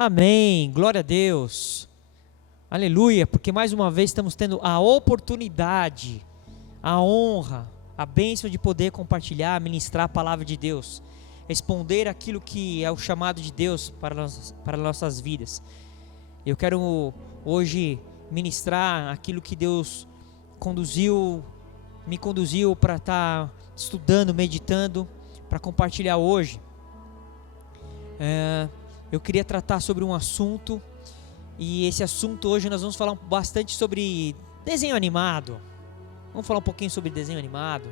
Amém, glória a Deus, aleluia, porque mais uma vez estamos tendo a oportunidade, a honra, a bênção de poder compartilhar, ministrar a palavra de Deus, responder aquilo que é o chamado de Deus para nossas vidas. Eu quero hoje ministrar aquilo que Deus me conduziu para estar estudando, meditando, para compartilhar hoje. Eu queria tratar sobre um assunto, e esse assunto hoje nós vamos falar bastante sobre desenho animado. Vamos falar um pouquinho sobre desenho animado,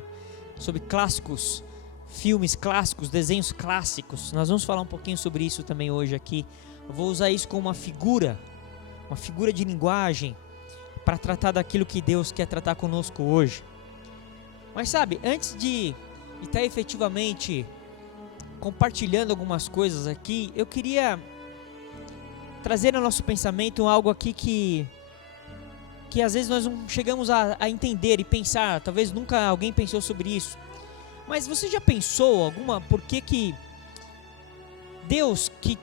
sobre clássicos, filmes clássicos, desenhos clássicos. Nós vamos falar um pouquinho sobre isso também hoje aqui. Eu vou usar isso como uma figura de linguagem para tratar daquilo que Deus quer tratar conosco hoje. Mas sabe, antes de estar efetivamente compartilhando algumas coisas aqui, eu queria trazer ao nosso pensamento algo aqui que às vezes nós não chegamos a entender e pensar, talvez nunca alguém pensou sobre isso. Mas você já pensou por que Deus que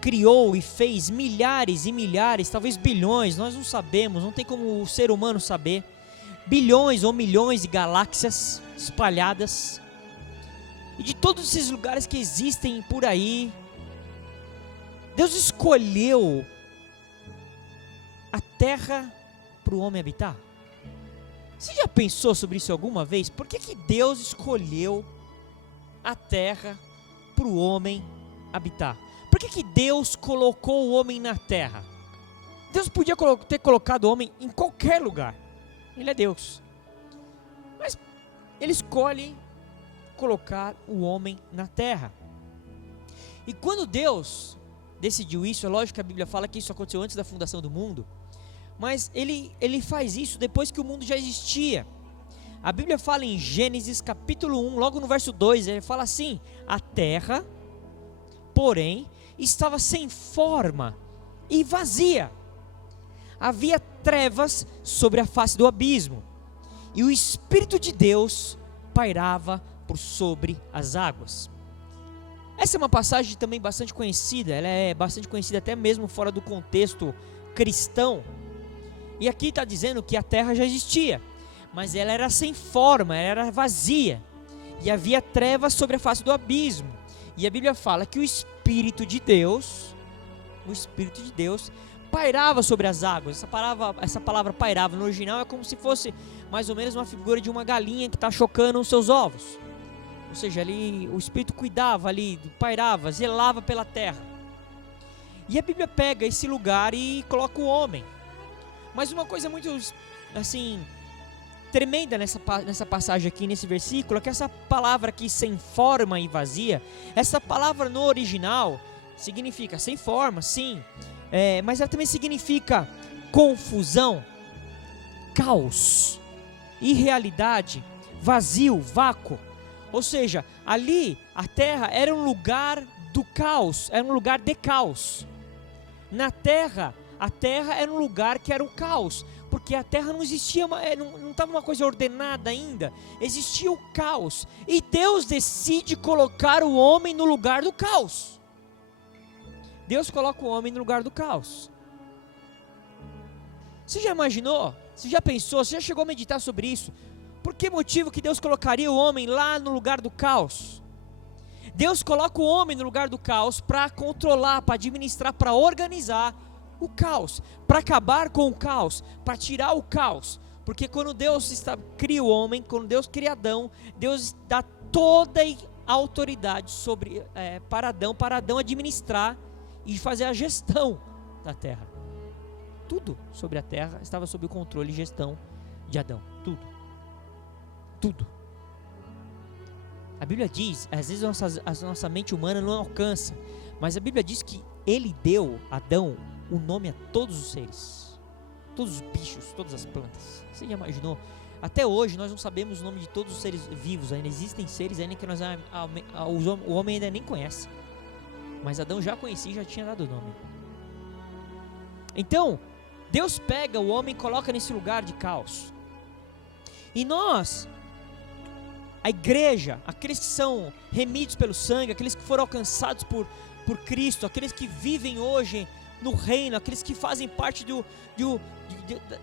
criou e fez milhares e milhares, talvez bilhões, nós não sabemos, não tem como o ser humano saber, bilhões ou milhões de galáxias espalhadas, e de todos esses lugares que existem por aí, Deus escolheu a terra para o homem habitar? Você já pensou sobre isso alguma vez? Por que Deus escolheu a terra para o homem habitar? Por que Deus colocou o homem na terra? Deus podia ter colocado o homem em qualquer lugar. Ele é Deus. Mas Ele escolhe colocar o homem na terra. E quando Deus decidiu isso, é lógico que a Bíblia fala que isso aconteceu antes da fundação do mundo, mas ele faz isso depois que o mundo já existia. A Bíblia fala em Gênesis capítulo 1, logo no verso 2, ele fala assim: a terra, porém, estava sem forma e vazia. Havia trevas sobre a face do abismo, e o Espírito de Deus pairava por sobre as águas. Essa é uma passagem também bastante conhecida, ela é bastante conhecida até mesmo fora do contexto cristão. E aqui está dizendo que a terra já existia, mas ela era sem forma, ela era vazia, e havia trevas sobre a face do abismo. E a Bíblia fala que o Espírito de Deus pairava sobre as águas. Essa palavra pairava no original é como se fosse mais ou menos uma figura de uma galinha que está chocando os seus ovos. Ou seja, ali o Espírito cuidava ali, pairava, zelava pela terra. E a Bíblia pega esse lugar e coloca o homem. Mas uma coisa muito assim tremenda nessa passagem aqui, nesse versículo, é que essa palavra aqui, sem forma e vazia, essa palavra no original significa sem forma, sim, mas ela também significa confusão, caos, irrealidade, vazio, vácuo. Ou seja, ali a terra era um lugar do caos, era um lugar de caos. Na terra, a terra era um lugar que era o caos, porque a terra não existia, não estava uma coisa ordenada ainda, existia o caos. E Deus decide colocar o homem no lugar do caos. Deus coloca o homem no lugar do caos. Você já imaginou? Você já pensou? Você já chegou a meditar sobre isso? Por que motivo que Deus colocaria o homem lá no lugar do caos? Deus coloca o homem no lugar do caos para controlar, para administrar, para organizar o caos, para acabar com o caos, para tirar o caos. Porque quando Deus cria o homem, quando Deus cria Adão, Deus dá toda a autoridade para Adão administrar e fazer a gestão da terra. Tudo sobre a terra estava sob o controle e gestão de Adão. Tudo. A Bíblia diz, às vezes a nossa mente humana não alcança, mas a Bíblia diz que ele deu, Adão, o nome a todos os seres, todos os bichos, todas as plantas. Você já imaginou? Até hoje nós não sabemos o nome de todos os seres vivos, ainda existem seres ainda que o homem ainda nem conhece, mas Adão já conhecia e já tinha dado o nome. Então, Deus pega o homem e coloca nesse lugar de caos. E nós, a igreja, aqueles que são remidos pelo sangue, aqueles que foram alcançados por Cristo, aqueles que vivem hoje no reino, aqueles que fazem parte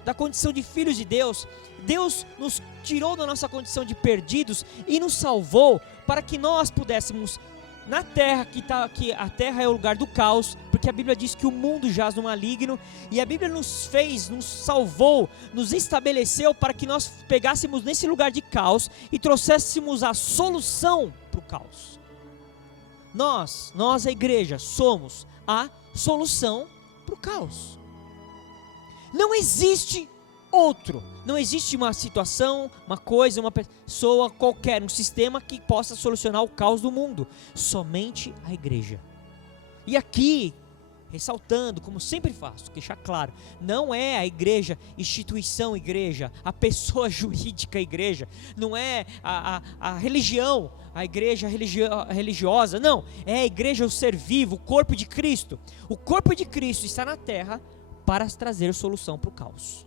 da condição de filhos de Deus. Deus nos tirou da nossa condição de perdidos e nos salvou para que nós pudéssemos, na terra, que a terra é o lugar do caos, porque a Bíblia diz que o mundo jaz no maligno, e a Bíblia nos salvou, nos estabeleceu para que nós pegássemos nesse lugar de caos e trouxéssemos a solução para o caos. Nós, a igreja, somos a solução para o caos. Não existe outro, não existe uma situação, uma coisa, uma pessoa qualquer, um sistema que possa solucionar o caos do mundo. Somente a igreja. E aqui, ressaltando, como sempre faço, deixar claro, não é a igreja, instituição igreja, a pessoa jurídica igreja, não é a religião, a igreja religiosa, não, é a igreja, o ser vivo, o corpo de Cristo. O corpo de Cristo está na terra para trazer solução para o caos.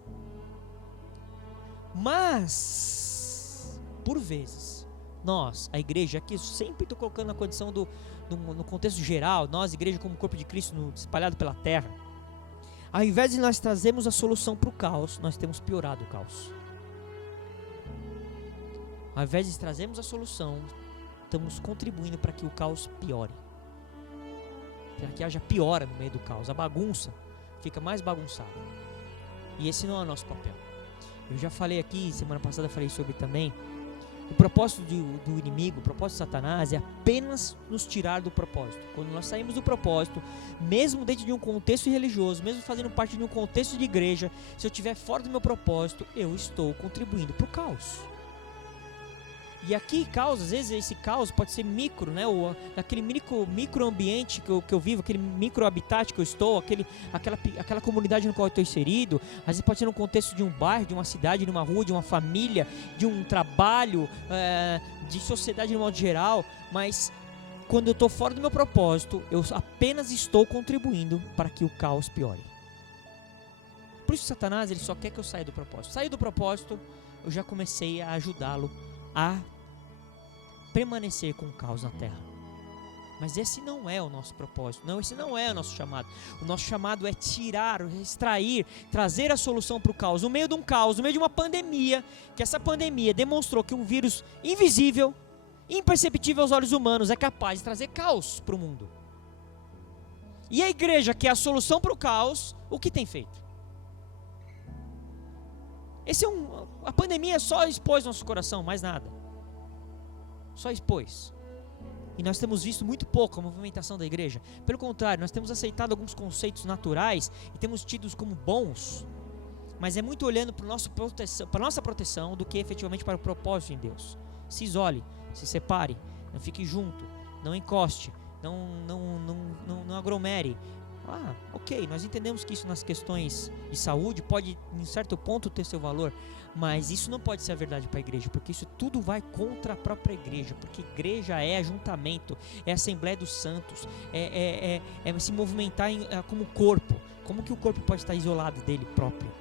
Mas, por vezes, nós, a igreja, aqui eu sempre estou colocando na condição no contexto geral, nós, igreja como corpo de Cristo espalhado pela terra, ao invés de nós trazermos a solução para o caos, nós temos piorado o caos. Ao invés de trazermos a solução, estamos contribuindo para que o caos piore, para que haja piora no meio do caos, a bagunça fica mais bagunçada, e esse não é o nosso papel. Eu já falei aqui, semana passada eu falei sobre também, o propósito do inimigo, o propósito de Satanás é apenas nos tirar do propósito. Quando nós saímos do propósito, mesmo dentro de um contexto religioso, mesmo fazendo parte de um contexto de igreja, se eu estiver fora do meu propósito, eu estou contribuindo para o caos. E aqui, caos, às vezes esse caos pode ser micro, né? Ou aquele micro ambiente que eu vivo, aquele micro habitat que eu estou, aquela comunidade no qual eu estou inserido. Às vezes pode ser no contexto de um bairro, de uma cidade, de uma rua, de uma família, de um trabalho, de sociedade de modo geral. Mas quando eu estou fora do meu propósito, eu apenas estou contribuindo para que o caos piore. Por isso Satanás, ele só quer que eu saia do propósito. Sair do propósito, eu já comecei a ajudá-lo a permanecer com o caos na terra. Mas esse não é o nosso propósito, não, esse não é o nosso chamado. O nosso chamado é tirar, extrair, trazer a solução para o caos. No meio de um caos, no meio de uma pandemia, que essa pandemia demonstrou que um vírus invisível, imperceptível aos olhos humanos, é capaz de trazer caos para o mundo. E a igreja, que é a solução para o caos, o que tem feito? A pandemia só expôs nosso coração, mais nada. Só expôs. E nós temos visto muito pouco a movimentação da igreja. Pelo contrário, nós temos aceitado alguns conceitos naturais e temos tidos como bons, mas é muito olhando para a nossa proteção do que efetivamente para o propósito em Deus. Se isole, se separe, não fique junto, não encoste, não aglomere. Ok, nós entendemos que isso nas questões de saúde pode, em certo ponto, ter seu valor, mas isso não pode ser a verdade para a igreja, porque isso tudo vai contra a própria igreja, porque igreja é ajuntamento, é assembleia dos santos, é se movimentar como corpo. Como que o corpo pode estar isolado dele próprio?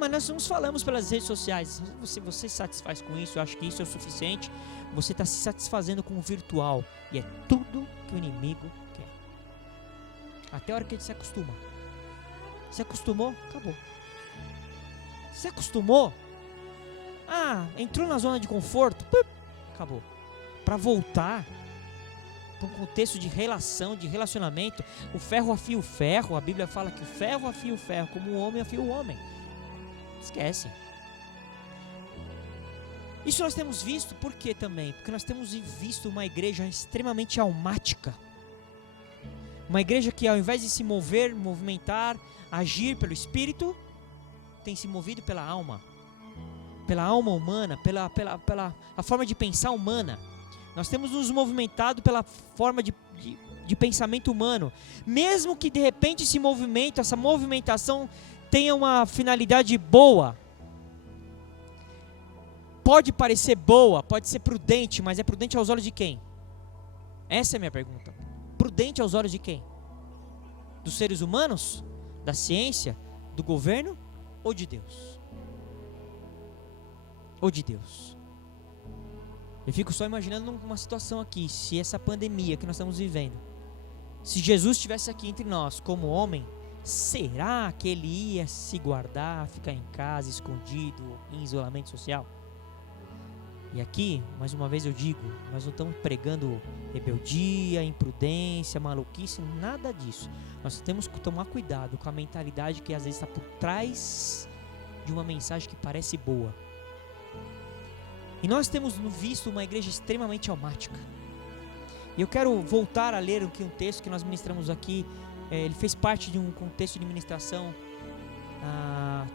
Mas nós nos falamos pelas redes sociais. Você se satisfaz com isso, eu acho que isso é o suficiente. Você está se satisfazendo com o virtual, e é tudo que o inimigo quer. Até a hora que ele se acostuma. Se acostumou, acabou. Se acostumou, entrou na zona de conforto, acabou. Para voltar para um contexto de relação, de relacionamento, o ferro afia o ferro. A Bíblia fala que o ferro afia o ferro, como o homem afia o homem. Esquece. Isso nós temos visto, por quê também? Porque nós temos visto uma igreja extremamente almática. Uma igreja que, ao invés de se movimentar, agir pelo Espírito, tem se movido pela alma humana, pela a forma de pensar humana. Nós temos nos movimentado pela forma de pensamento humano, mesmo que de repente essa movimentação tenha uma finalidade boa. Pode parecer boa, pode ser prudente, mas é prudente aos olhos de quem? Essa é a minha pergunta. Prudente aos olhos de quem? Dos seres humanos? Da ciência? Do governo? Ou de Deus? Ou de Deus? Eu fico só imaginando uma situação aqui, se essa pandemia que nós estamos vivendo, Se Jesus estivesse aqui entre nós como homem, será que ele ia se guardar, ficar em casa, escondido, em isolamento social? E aqui, mais uma vez eu digo, nós não estamos pregando rebeldia, imprudência, maluquice, nada disso. Nós temos que tomar cuidado com a mentalidade que às vezes está por trás de uma mensagem que parece boa. E nós temos visto uma igreja extremamente almática. E eu quero voltar a ler aqui um texto que nós ministramos aqui. Ele fez parte de um contexto de ministração há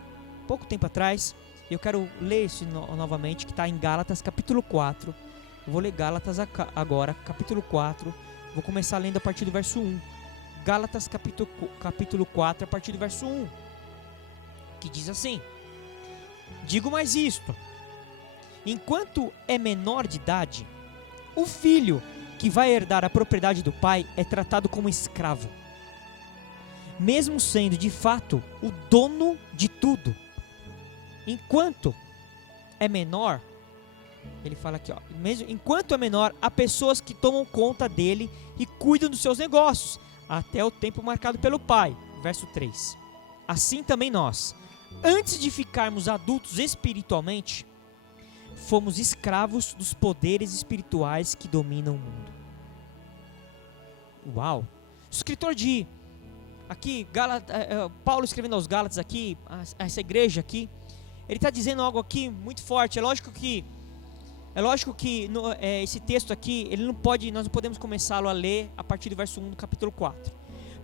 pouco tempo atrás. Eu quero ler isso novamente, que está em Gálatas capítulo 4. Eu vou ler Gálatas agora, capítulo 4. Vou começar lendo a partir do verso 1. Gálatas capítulo 4, a partir do verso 1. Que diz assim: digo mais isto: enquanto é menor de idade, o filho que vai herdar a propriedade do pai é tratado como escravo, mesmo sendo de fato o dono de tudo. Enquanto é menor, ele fala aqui, mesmo enquanto é menor, há pessoas que tomam conta dele e cuidam dos seus negócios, até o tempo marcado pelo pai. Verso 3. Assim também nós, antes de ficarmos adultos espiritualmente, fomos escravos dos poderes espirituais que dominam o mundo. Uau! O escritor de aqui, Paulo escrevendo aos Gálatas aqui, a essa igreja aqui, ele está dizendo algo aqui muito forte. É lógico que esse texto aqui, nós não podemos começálo a ler a partir do verso 1 do capítulo 4,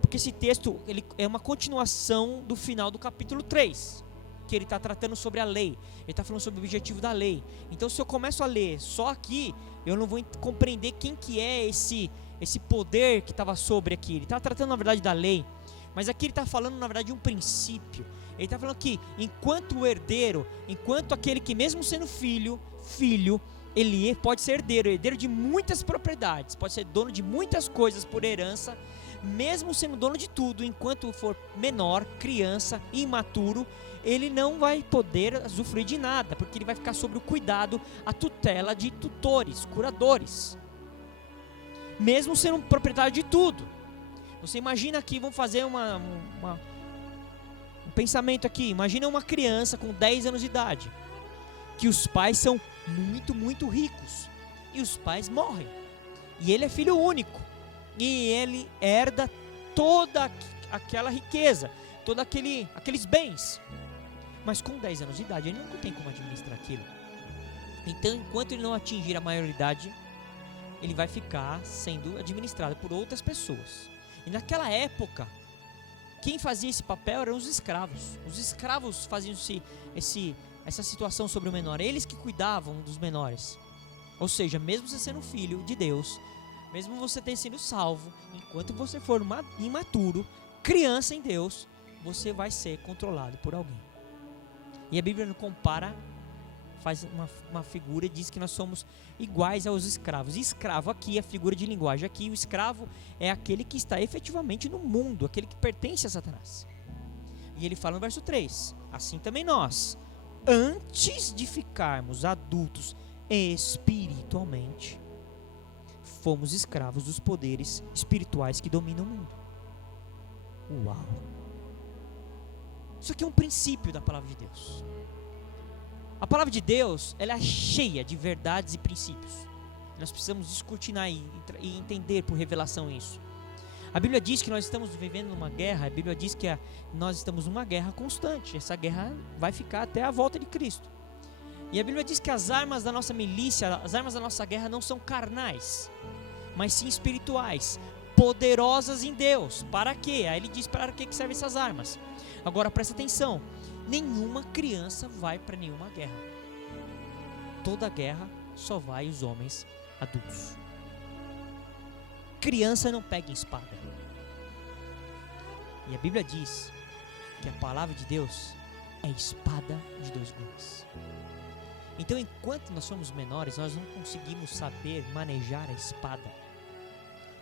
porque esse texto ele é uma continuação do final do capítulo 3, que ele está tratando sobre a lei. Ele está falando sobre o objetivo da lei. Então, se eu começo a ler só aqui, eu não vou compreender quem que é esse poder que estava sobre aqui. Ele está tratando, na verdade, da lei, mas aqui ele está falando, na verdade, de um princípio. Ele está falando que, enquanto o herdeiro, enquanto aquele que, mesmo sendo filho, ele pode ser herdeiro de muitas propriedades, pode ser dono de muitas coisas por herança, mesmo sendo dono de tudo, enquanto for menor, criança, imaturo, ele não vai poder usufruir de nada, porque ele vai ficar sob o cuidado, a tutela de tutores, curadores, mesmo sendo proprietário de tudo. Você imagina aqui, vamos fazer um pensamento aqui, imagina uma criança com 10 anos de idade, que os pais são muito, muito ricos, e os pais morrem, e ele é filho único, e ele herda toda aquela riqueza, todos aqueles bens, mas com 10 anos de idade ele não tem como administrar aquilo. Então, enquanto ele não atingir a maioridade, ele vai ficar sendo administrado por outras pessoas. E naquela época, quem fazia esse papel eram os escravos. Os escravos faziam essa situação sobre o menor, eles que cuidavam dos menores. Ou seja, mesmo você sendo filho de Deus, mesmo você ter sido salvo, enquanto você for imaturo, criança em Deus, você vai ser controlado por alguém. E a Bíblia não compara, faz uma figura e diz que nós somos iguais aos escravos. E escravo aqui é figura de linguagem. Aqui o escravo é aquele que está efetivamente no mundo, aquele que pertence a Satanás. E ele fala no verso 3: assim também nós, antes de ficarmos adultos espiritualmente, fomos escravos dos poderes espirituais que dominam o mundo. Uau! Isso aqui é um princípio da palavra de Deus. A palavra de Deus, ela é cheia de verdades e princípios. Nós precisamos descortinar e entender por revelação isso. A Bíblia diz que nós estamos vivendo numa guerra. A Bíblia diz que nós estamos numa guerra constante. Essa guerra vai ficar até a volta de Cristo. E a Bíblia diz que as armas da nossa milícia, as armas da nossa guerra não são carnais, mas sim espirituais, poderosas em Deus. Para quê? Aí ele diz para que servem essas armas. Agora presta atenção, nenhuma criança vai para nenhuma guerra. Toda guerra só vai os homens adultos. Criança não pega em espada. E a Bíblia diz que a palavra de Deus é espada de dois gumes. Então, enquanto nós somos menores, nós não conseguimos saber manejar a espada.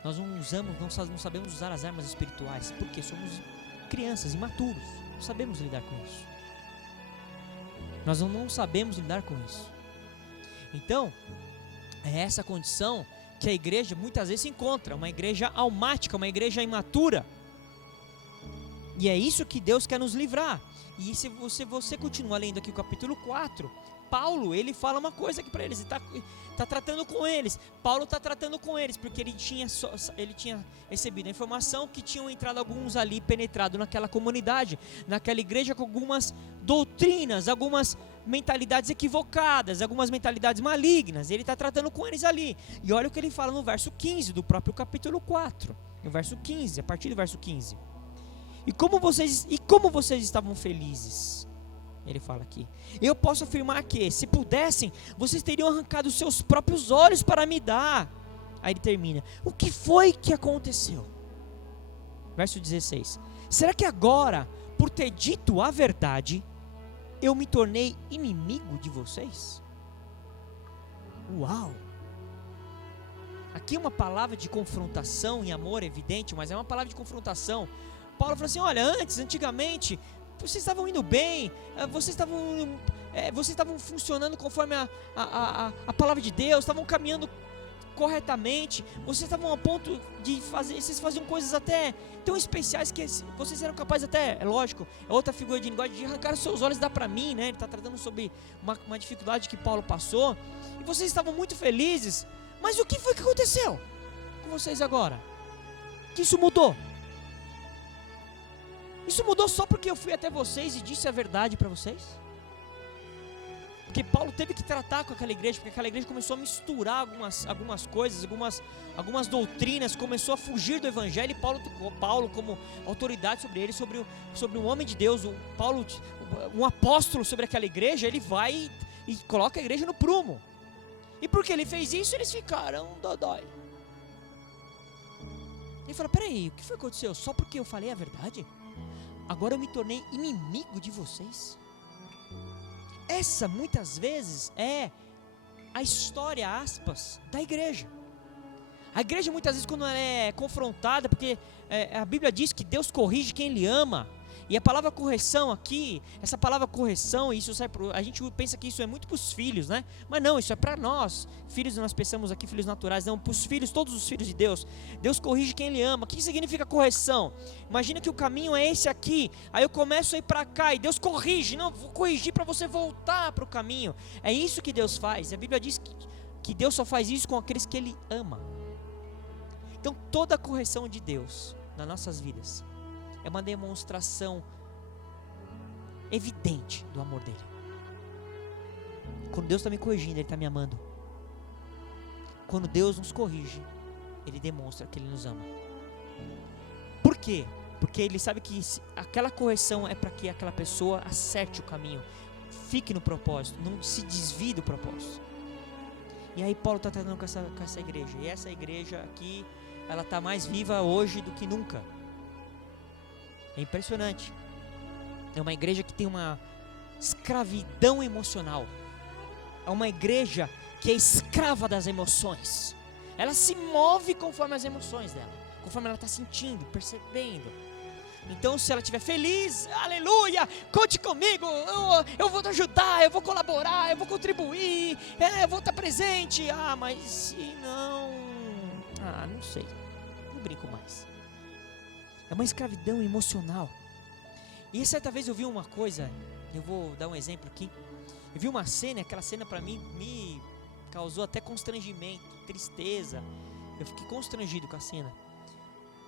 Nós não sabemos usar as armas espirituais, porque somos crianças, imaturos, não sabemos lidar com isso. Nós não sabemos lidar com isso. Então, é essa condição que a igreja muitas vezes se encontra, uma igreja almática, uma igreja imatura. E é isso que Deus quer nos livrar. E se você continuar lendo aqui o capítulo 4, Paulo, ele fala uma coisa aqui para eles, ele está tratando com eles. Paulo está tratando com eles, porque ele tinha recebido a informação que tinham entrado alguns ali, penetrado naquela comunidade, naquela igreja, com algumas doutrinas, algumas mentalidades equivocadas, algumas mentalidades malignas. Ele está tratando com eles ali. E olha o que ele fala no verso 15 do próprio capítulo 4. No verso 15, a partir do verso 15. E como vocês estavam felizes? Ele fala aqui. Eu posso afirmar que, se pudessem, vocês teriam arrancado os seus próprios olhos para me dar. Aí ele termina. O que foi que aconteceu? Verso 16. Será que agora, por ter dito a verdade, eu me tornei inimigo de vocês? Uau! Aqui uma palavra de confrontação e amor evidente, mas é uma palavra de confrontação. Paulo falou assim, olha, antigamente, vocês estavam indo bem, vocês estavam funcionando conforme a palavra de Deus, estavam caminhando corretamente, vocês estavam a ponto de fazer, vocês faziam coisas até tão especiais que vocês eram capazes até, é lógico, é outra figura de linguagem, de arrancar os seus olhos e dar para mim, né? Ele está tratando sobre uma dificuldade que Paulo passou, e vocês estavam muito felizes, mas o que foi que aconteceu com vocês agora? Que isso mudou? Isso mudou só porque eu fui até vocês e disse a verdade para vocês? Porque Paulo teve que tratar com aquela igreja, porque aquela igreja começou a misturar algumas coisas, algumas doutrinas, começou a fugir do evangelho, e Paulo como autoridade sobre ele, sobre um homem de Deus, um apóstolo sobre aquela igreja, ele vai e coloca a igreja no prumo. E porque ele fez isso, eles ficaram dodói. Ele falou, peraí, o que foi que aconteceu? Só porque eu falei a verdade? Agora eu me tornei inimigo de vocês? Essa muitas vezes é a história, aspas, da igreja. A igreja muitas vezes, quando ela é confrontada, porque a Bíblia diz que Deus corrige quem Ele ama. E a palavra correção aqui, essa palavra correção, isso a gente pensa que isso é muito para os filhos, né? Mas não, isso é para nós. Filhos, nós pensamos aqui, filhos naturais, não, para os filhos, todos os filhos de Deus. Deus corrige quem Ele ama. O que significa correção? Imagina que o caminho é esse aqui, aí eu começo a ir para cá e Deus corrige. Não, vou corrigir para você voltar para o caminho. É isso que Deus faz. A Bíblia diz que Deus só faz isso com aqueles que Ele ama. Então toda a correção de Deus nas nossas vidas é uma demonstração evidente do amor dele. Quando Deus está me corrigindo, Ele está me amando. Quando Deus nos corrige, Ele demonstra que Ele nos ama. Por quê? Porque Ele sabe que aquela correção é para que aquela pessoa acerte o caminho, fique no propósito, não se desvie do propósito. E aí Paulo está tratando com essa igreja. E essa igreja aqui, ela está mais viva hoje do que nunca. É impressionante. É uma igreja que tem uma escravidão emocional. É uma igreja que é escrava das emoções. Ela se move conforme as emoções dela, conforme ela está sentindo, percebendo. Então, se ela estiver feliz, aleluia, conte comigo, eu vou te ajudar, eu vou colaborar, eu vou contribuir, eu vou estar presente. Mas se não... não sei, não brinco mais. É uma escravidão emocional. E certa vez eu vi uma coisa, eu vou dar um exemplo aqui. Eu vi uma cena, aquela cena para mim me causou até constrangimento, tristeza. Eu fiquei constrangido com a cena.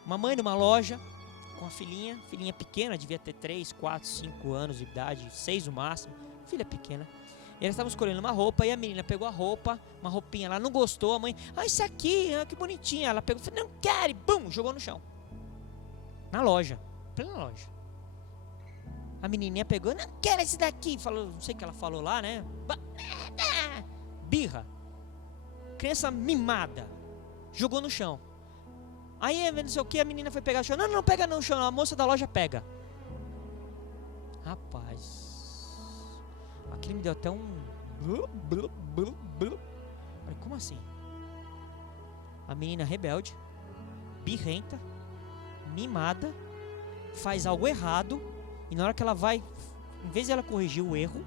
Uma mãe numa loja, com a filhinha pequena, devia ter 3, 4, 5 anos de idade, 6 no máximo, filha pequena. E elas estavam escolhendo uma roupa e a menina pegou a roupa, uma roupinha, ela não gostou, a mãe, isso aqui, que bonitinha. Ela pegou, falou, não quero, e bum, jogou no chão. Na loja, plena loja. A menininha pegou, não quero esse daqui. Falou, não sei o que ela falou lá, né? Birra. Criança mimada. Jogou no chão. Aí, não sei o que, a menina foi pegar o chão. Não pega não o chão, a moça da loja pega. Rapaz. Aquilo me deu até um... Falei, como assim? A menina rebelde, birrenta, mimada, faz algo errado, e na hora que ela vai, em vez de ela corrigir o erro,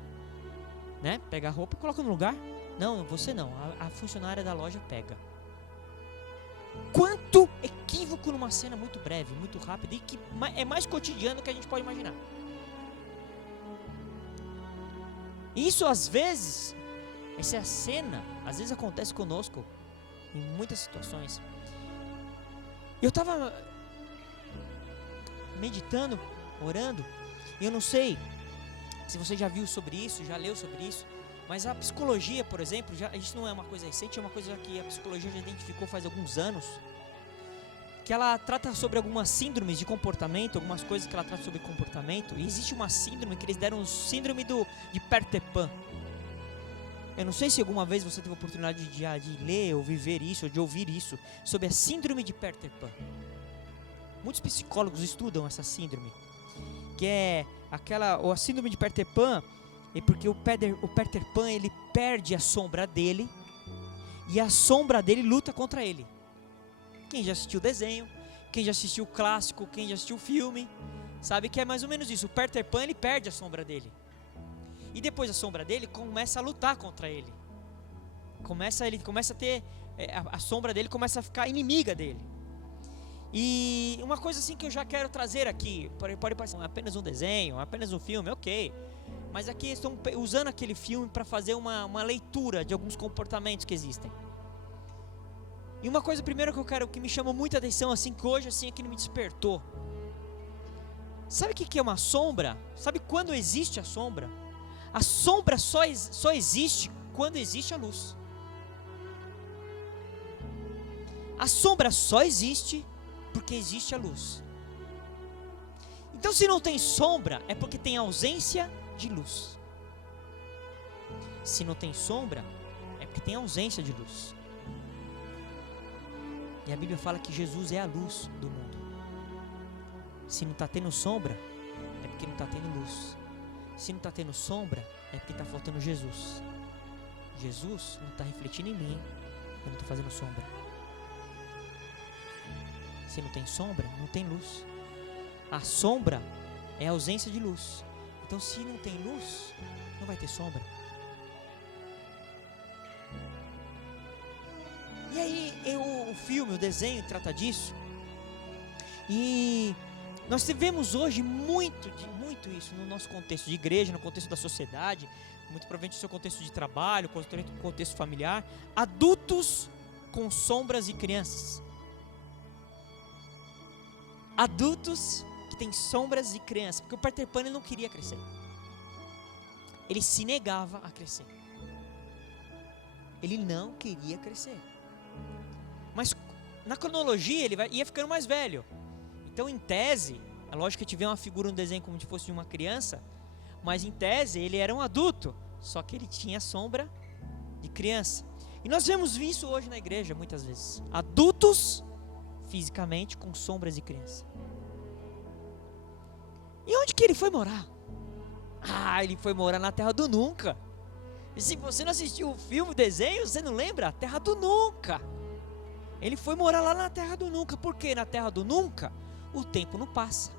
né, pega a roupa e coloca no lugar, não, você não, a funcionária da loja pega. Quanto equívoco numa cena muito breve, muito rápida e que é mais cotidiano do que a gente pode imaginar. Isso às vezes, essa cena, às vezes acontece conosco em muitas situações. Eu estava meditando, orando, e eu não sei se você já viu sobre isso, já leu sobre isso, mas a psicologia, por exemplo, isso não é uma coisa recente, é uma coisa que a psicologia já identificou faz alguns anos, que ela trata sobre algumas síndromes de comportamento, algumas coisas que ela trata sobre comportamento, e existe uma síndrome que eles deram síndrome de Peter Pan. Eu não sei se alguma vez você teve a oportunidade de ler ou viver isso, ou de ouvir isso, sobre a síndrome de Peter Pan. Muitos psicólogos estudam essa síndrome, que é a síndrome de Peter Pan, é porque o Peter Pan ele perde a sombra dele, e a sombra dele luta contra ele. Quem já assistiu o desenho, quem já assistiu o clássico, quem já assistiu o filme, sabe que é mais ou menos isso. O Peter Pan ele perde a sombra dele. E depois a sombra dele começa a lutar contra ele. Ele começa a ter, a sombra dele começa a ficar inimiga dele. E uma coisa assim que eu já quero trazer aqui, pode parecer apenas um desenho, apenas um filme, ok. Mas aqui estão usando aquele filme para fazer uma leitura de alguns comportamentos que existem. E uma coisa primeiro que me chamou muita atenção, assim, que hoje assim aqui me despertou. Sabe o que é uma sombra? Sabe quando existe a sombra? A sombra só existe quando existe a luz. A sombra só existe porque existe a luz. Então se não tem sombra, é porque tem ausência de luz. Se não tem sombra, é porque tem ausência de luz. E a Bíblia fala que Jesus é a luz do mundo. Se não está tendo sombra, é porque não está tendo luz. Se não está tendo sombra, é porque está faltando Jesus. Jesus não está refletindo em mim, eu não estou fazendo sombra. Se não tem sombra, não tem luz. A sombra é a ausência de luz. Então se não tem luz, não vai ter sombra. E aí o filme, o desenho trata disso. E nós vemos hoje muito isso no nosso contexto de igreja, no contexto da sociedade, muito provavelmente no seu contexto de trabalho, no contexto familiar. Adultos com sombras de crianças. Adultos que têm sombras de crianças. Porque o Peter Pan ele não queria crescer. Ele se negava a crescer. Ele não queria crescer. Mas na cronologia ele ia ficando mais velho. Então em tese, é lógico que tiver uma figura no desenho como se fosse de uma criança, mas em tese ele era um adulto, só que ele tinha sombra de criança. E nós vemos isso hoje na igreja muitas vezes. Adultos fisicamente com sombras de criança. E onde que ele foi morar? Ele foi morar na Terra do Nunca. E se você não assistiu o filme, o desenho, você não lembra? A Terra do Nunca. Ele foi morar lá na Terra do Nunca. Por que na Terra do Nunca? O tempo não passa.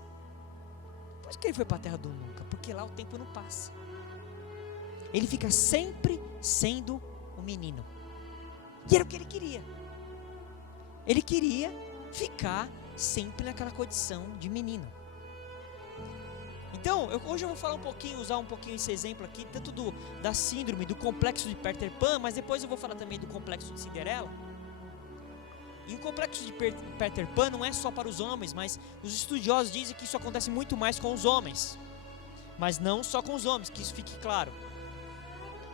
Por que ele foi para a Terra do Nunca? Porque lá o tempo não passa. Ele fica sempre sendo um menino. E era o que ele queria. Ele queria ficar sempre naquela condição de menino. Então, hoje eu vou falar usar um pouquinho esse exemplo aqui, tanto da síndrome, do complexo de Peter Pan, mas depois eu vou falar também do complexo de Cinderela. E o complexo de Peter Pan não é só para os homens, mas os estudiosos dizem que isso acontece muito mais com os homens. Mas não só com os homens, que isso fique claro.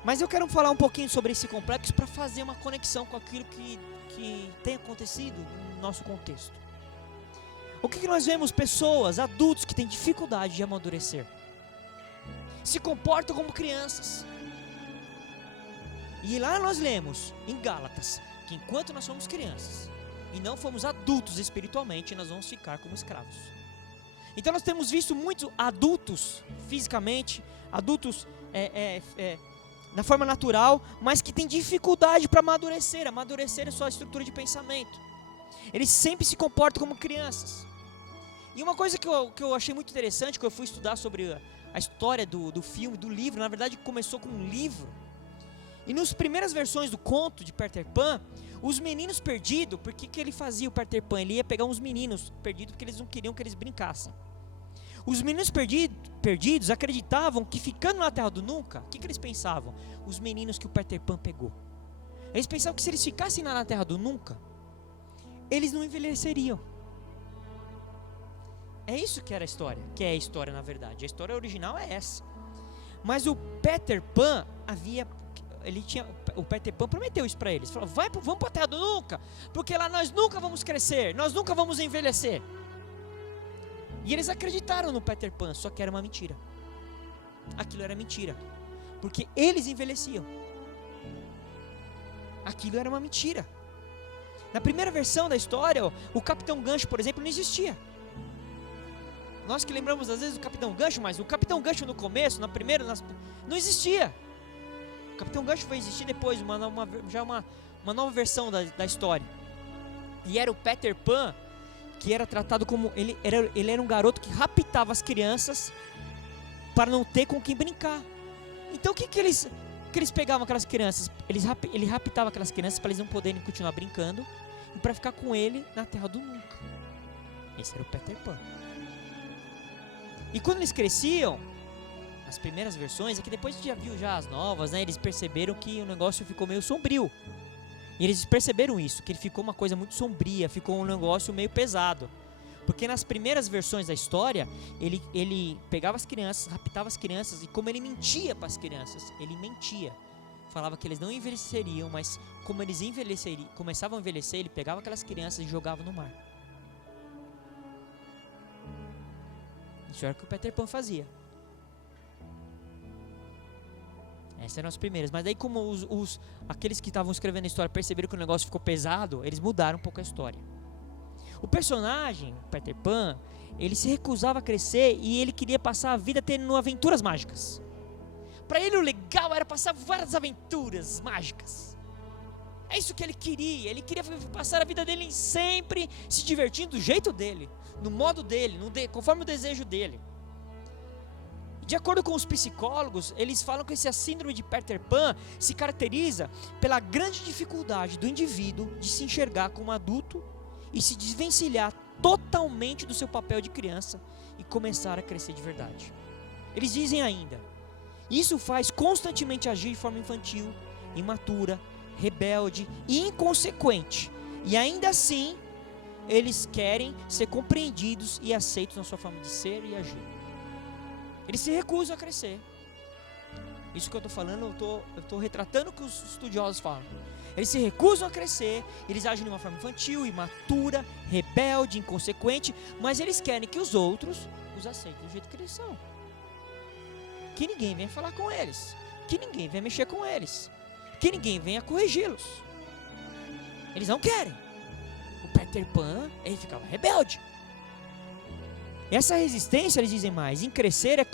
Mas eu quero falar um pouquinho sobre esse complexo para fazer uma conexão com aquilo que tem acontecido no nosso contexto. O que nós vemos? Pessoas, adultos que têm dificuldade de amadurecer. Se comportam como crianças. E lá nós lemos, em Gálatas, que enquanto nós somos crianças e não fomos adultos espiritualmente, nós vamos ficar como escravos. Então nós temos visto muitos adultos fisicamente, adultos na forma natural, mas que têm dificuldade para amadurecer a sua estrutura de pensamento. Eles sempre se comportam como crianças. E uma coisa que eu achei muito interessante, que eu fui estudar sobre a história do filme, do livro, na verdade começou com um livro. E nas primeiras versões do conto de Peter Pan, os meninos perdidos, por que ele fazia o Peter Pan? Ele ia pegar uns meninos perdidos porque eles não queriam que eles brincassem. Os meninos perdidos acreditavam que ficando na Terra do Nunca, o que eles pensavam? Os meninos que o Peter Pan pegou. Eles pensavam que se eles ficassem lá na Terra do Nunca, eles não envelheceriam. É isso que era a história, que é a história na verdade. A história original é essa. Mas o Peter Pan o Peter Pan prometeu isso para eles. Falou, vamos para a Terra do Nunca, porque lá nós nunca vamos crescer, nós nunca vamos envelhecer. E eles acreditaram no Peter Pan, só que era uma mentira. Aquilo era mentira, porque eles envelheciam. Aquilo era uma mentira. Na primeira versão da história, o Capitão Gancho, por exemplo, não existia. Nós que lembramos às vezes do Capitão Gancho, mas o Capitão Gancho no começo, não existia. O Capitão Gancho vai existir depois, uma nova versão da história. E era o Peter Pan, que era tratado como... Ele era um garoto que raptava as crianças para não ter com quem brincar. Então o que eles pegavam aquelas crianças? Ele raptava aquelas crianças para eles não poderem continuar brincando e para ficar com ele na Terra do Nunca. Esse era o Peter Pan. E quando eles cresciam, as primeiras versões, é que depois já viu já as novas, né? Eles perceberam que o negócio ficou meio sombrio. E eles perceberam isso, que ele ficou uma coisa muito sombria, ficou um negócio meio pesado. Porque nas primeiras versões da história, ele pegava as crianças, raptava as crianças, e como ele mentia para as crianças, ele mentia. Falava que eles não envelheceriam, mas como eles começavam a envelhecer, ele pegava aquelas crianças e jogava no mar. Isso era o que o Peter Pan fazia. Essas eram as primeiras. Mas daí como aqueles que estavam escrevendo a história perceberam que o negócio ficou pesado, eles mudaram um pouco a história. O personagem, Peter Pan, ele se recusava a crescer e ele queria passar a vida tendo aventuras mágicas. Para ele o legal era passar várias aventuras mágicas. É isso que ele queria passar a vida dele sempre se divertindo do jeito dele, no modo dele, conforme o desejo dele. De acordo com os psicólogos, eles falam que essa síndrome de Peter Pan se caracteriza pela grande dificuldade do indivíduo de se enxergar como adulto e se desvencilhar totalmente do seu papel de criança e começar a crescer de verdade. Eles dizem ainda, isso faz constantemente agir de forma infantil, imatura, rebelde e inconsequente. E ainda assim, eles querem ser compreendidos e aceitos na sua forma de ser e agir. Eles se recusam a crescer. Isso que eu estou falando, eu estou retratando o que os estudiosos falam. Eles se recusam a crescer, eles agem de uma forma infantil, imatura, rebelde, inconsequente, mas eles querem que os outros os aceitem do jeito que eles são. Que ninguém venha falar com eles, que ninguém venha mexer com eles, que ninguém venha corrigi-los. Eles não querem. O Peter Pan, ele ficava rebelde. Essa resistência, eles dizem mais, em crescer é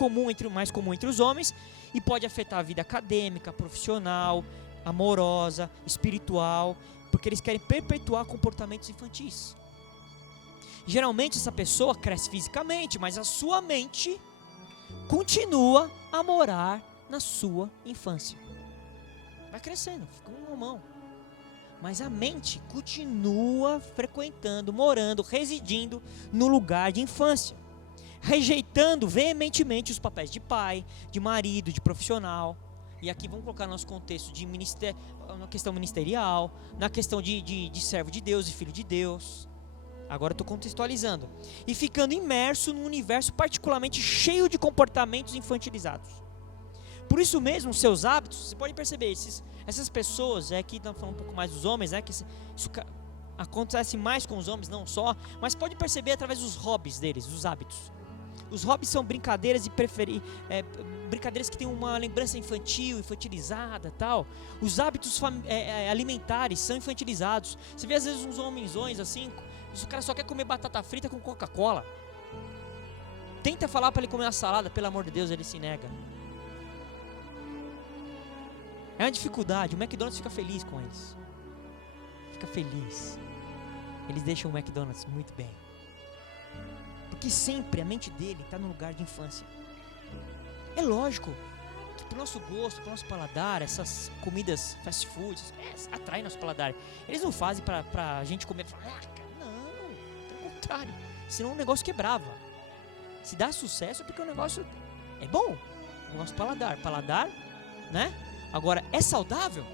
mais comum entre os homens e pode afetar a vida acadêmica, profissional, amorosa, espiritual, porque eles querem perpetuar comportamentos infantis. Geralmente essa pessoa cresce fisicamente, mas a sua mente continua a morar na sua infância. Vai crescendo, fica um homão. Mas a mente continua frequentando, morando, residindo no lugar de infância. Rejeitando veementemente os papéis de pai, de marido, de profissional. E aqui vamos colocar nosso contexto de na questão ministerial, na questão de servo de Deus e filho de Deus. Agora eu estou contextualizando. E ficando imerso num universo particularmente cheio de comportamentos infantilizados. Por isso mesmo, seus hábitos, você pode perceber, essas pessoas, aqui estamos falando um pouco mais dos homens, que isso acontece mais com os homens, não só, mas pode perceber através dos hobbies deles, dos hábitos. Os hobbies são brincadeiras brincadeiras que têm uma lembrança infantil, infantilizada, tal. Os hábitos alimentares são infantilizados. Você vê às vezes uns homenzões assim, o cara só quer comer batata frita com Coca-Cola. Tenta falar para ele comer uma salada, pelo amor de Deus, ele se nega. É uma dificuldade. O McDonald's fica feliz com eles. Fica feliz. Eles deixam o McDonald's muito bem. Porque sempre a mente dele está no lugar de infância. É lógico que pro nosso gosto, pro nosso paladar, essas comidas fast food, atraem nosso paladar. Eles não fazem pra gente comer e falar, cara, não, pelo contrário. Senão o negócio quebrava. Se dá sucesso é porque o negócio é bom. O nosso paladar, né? Agora, é saudável?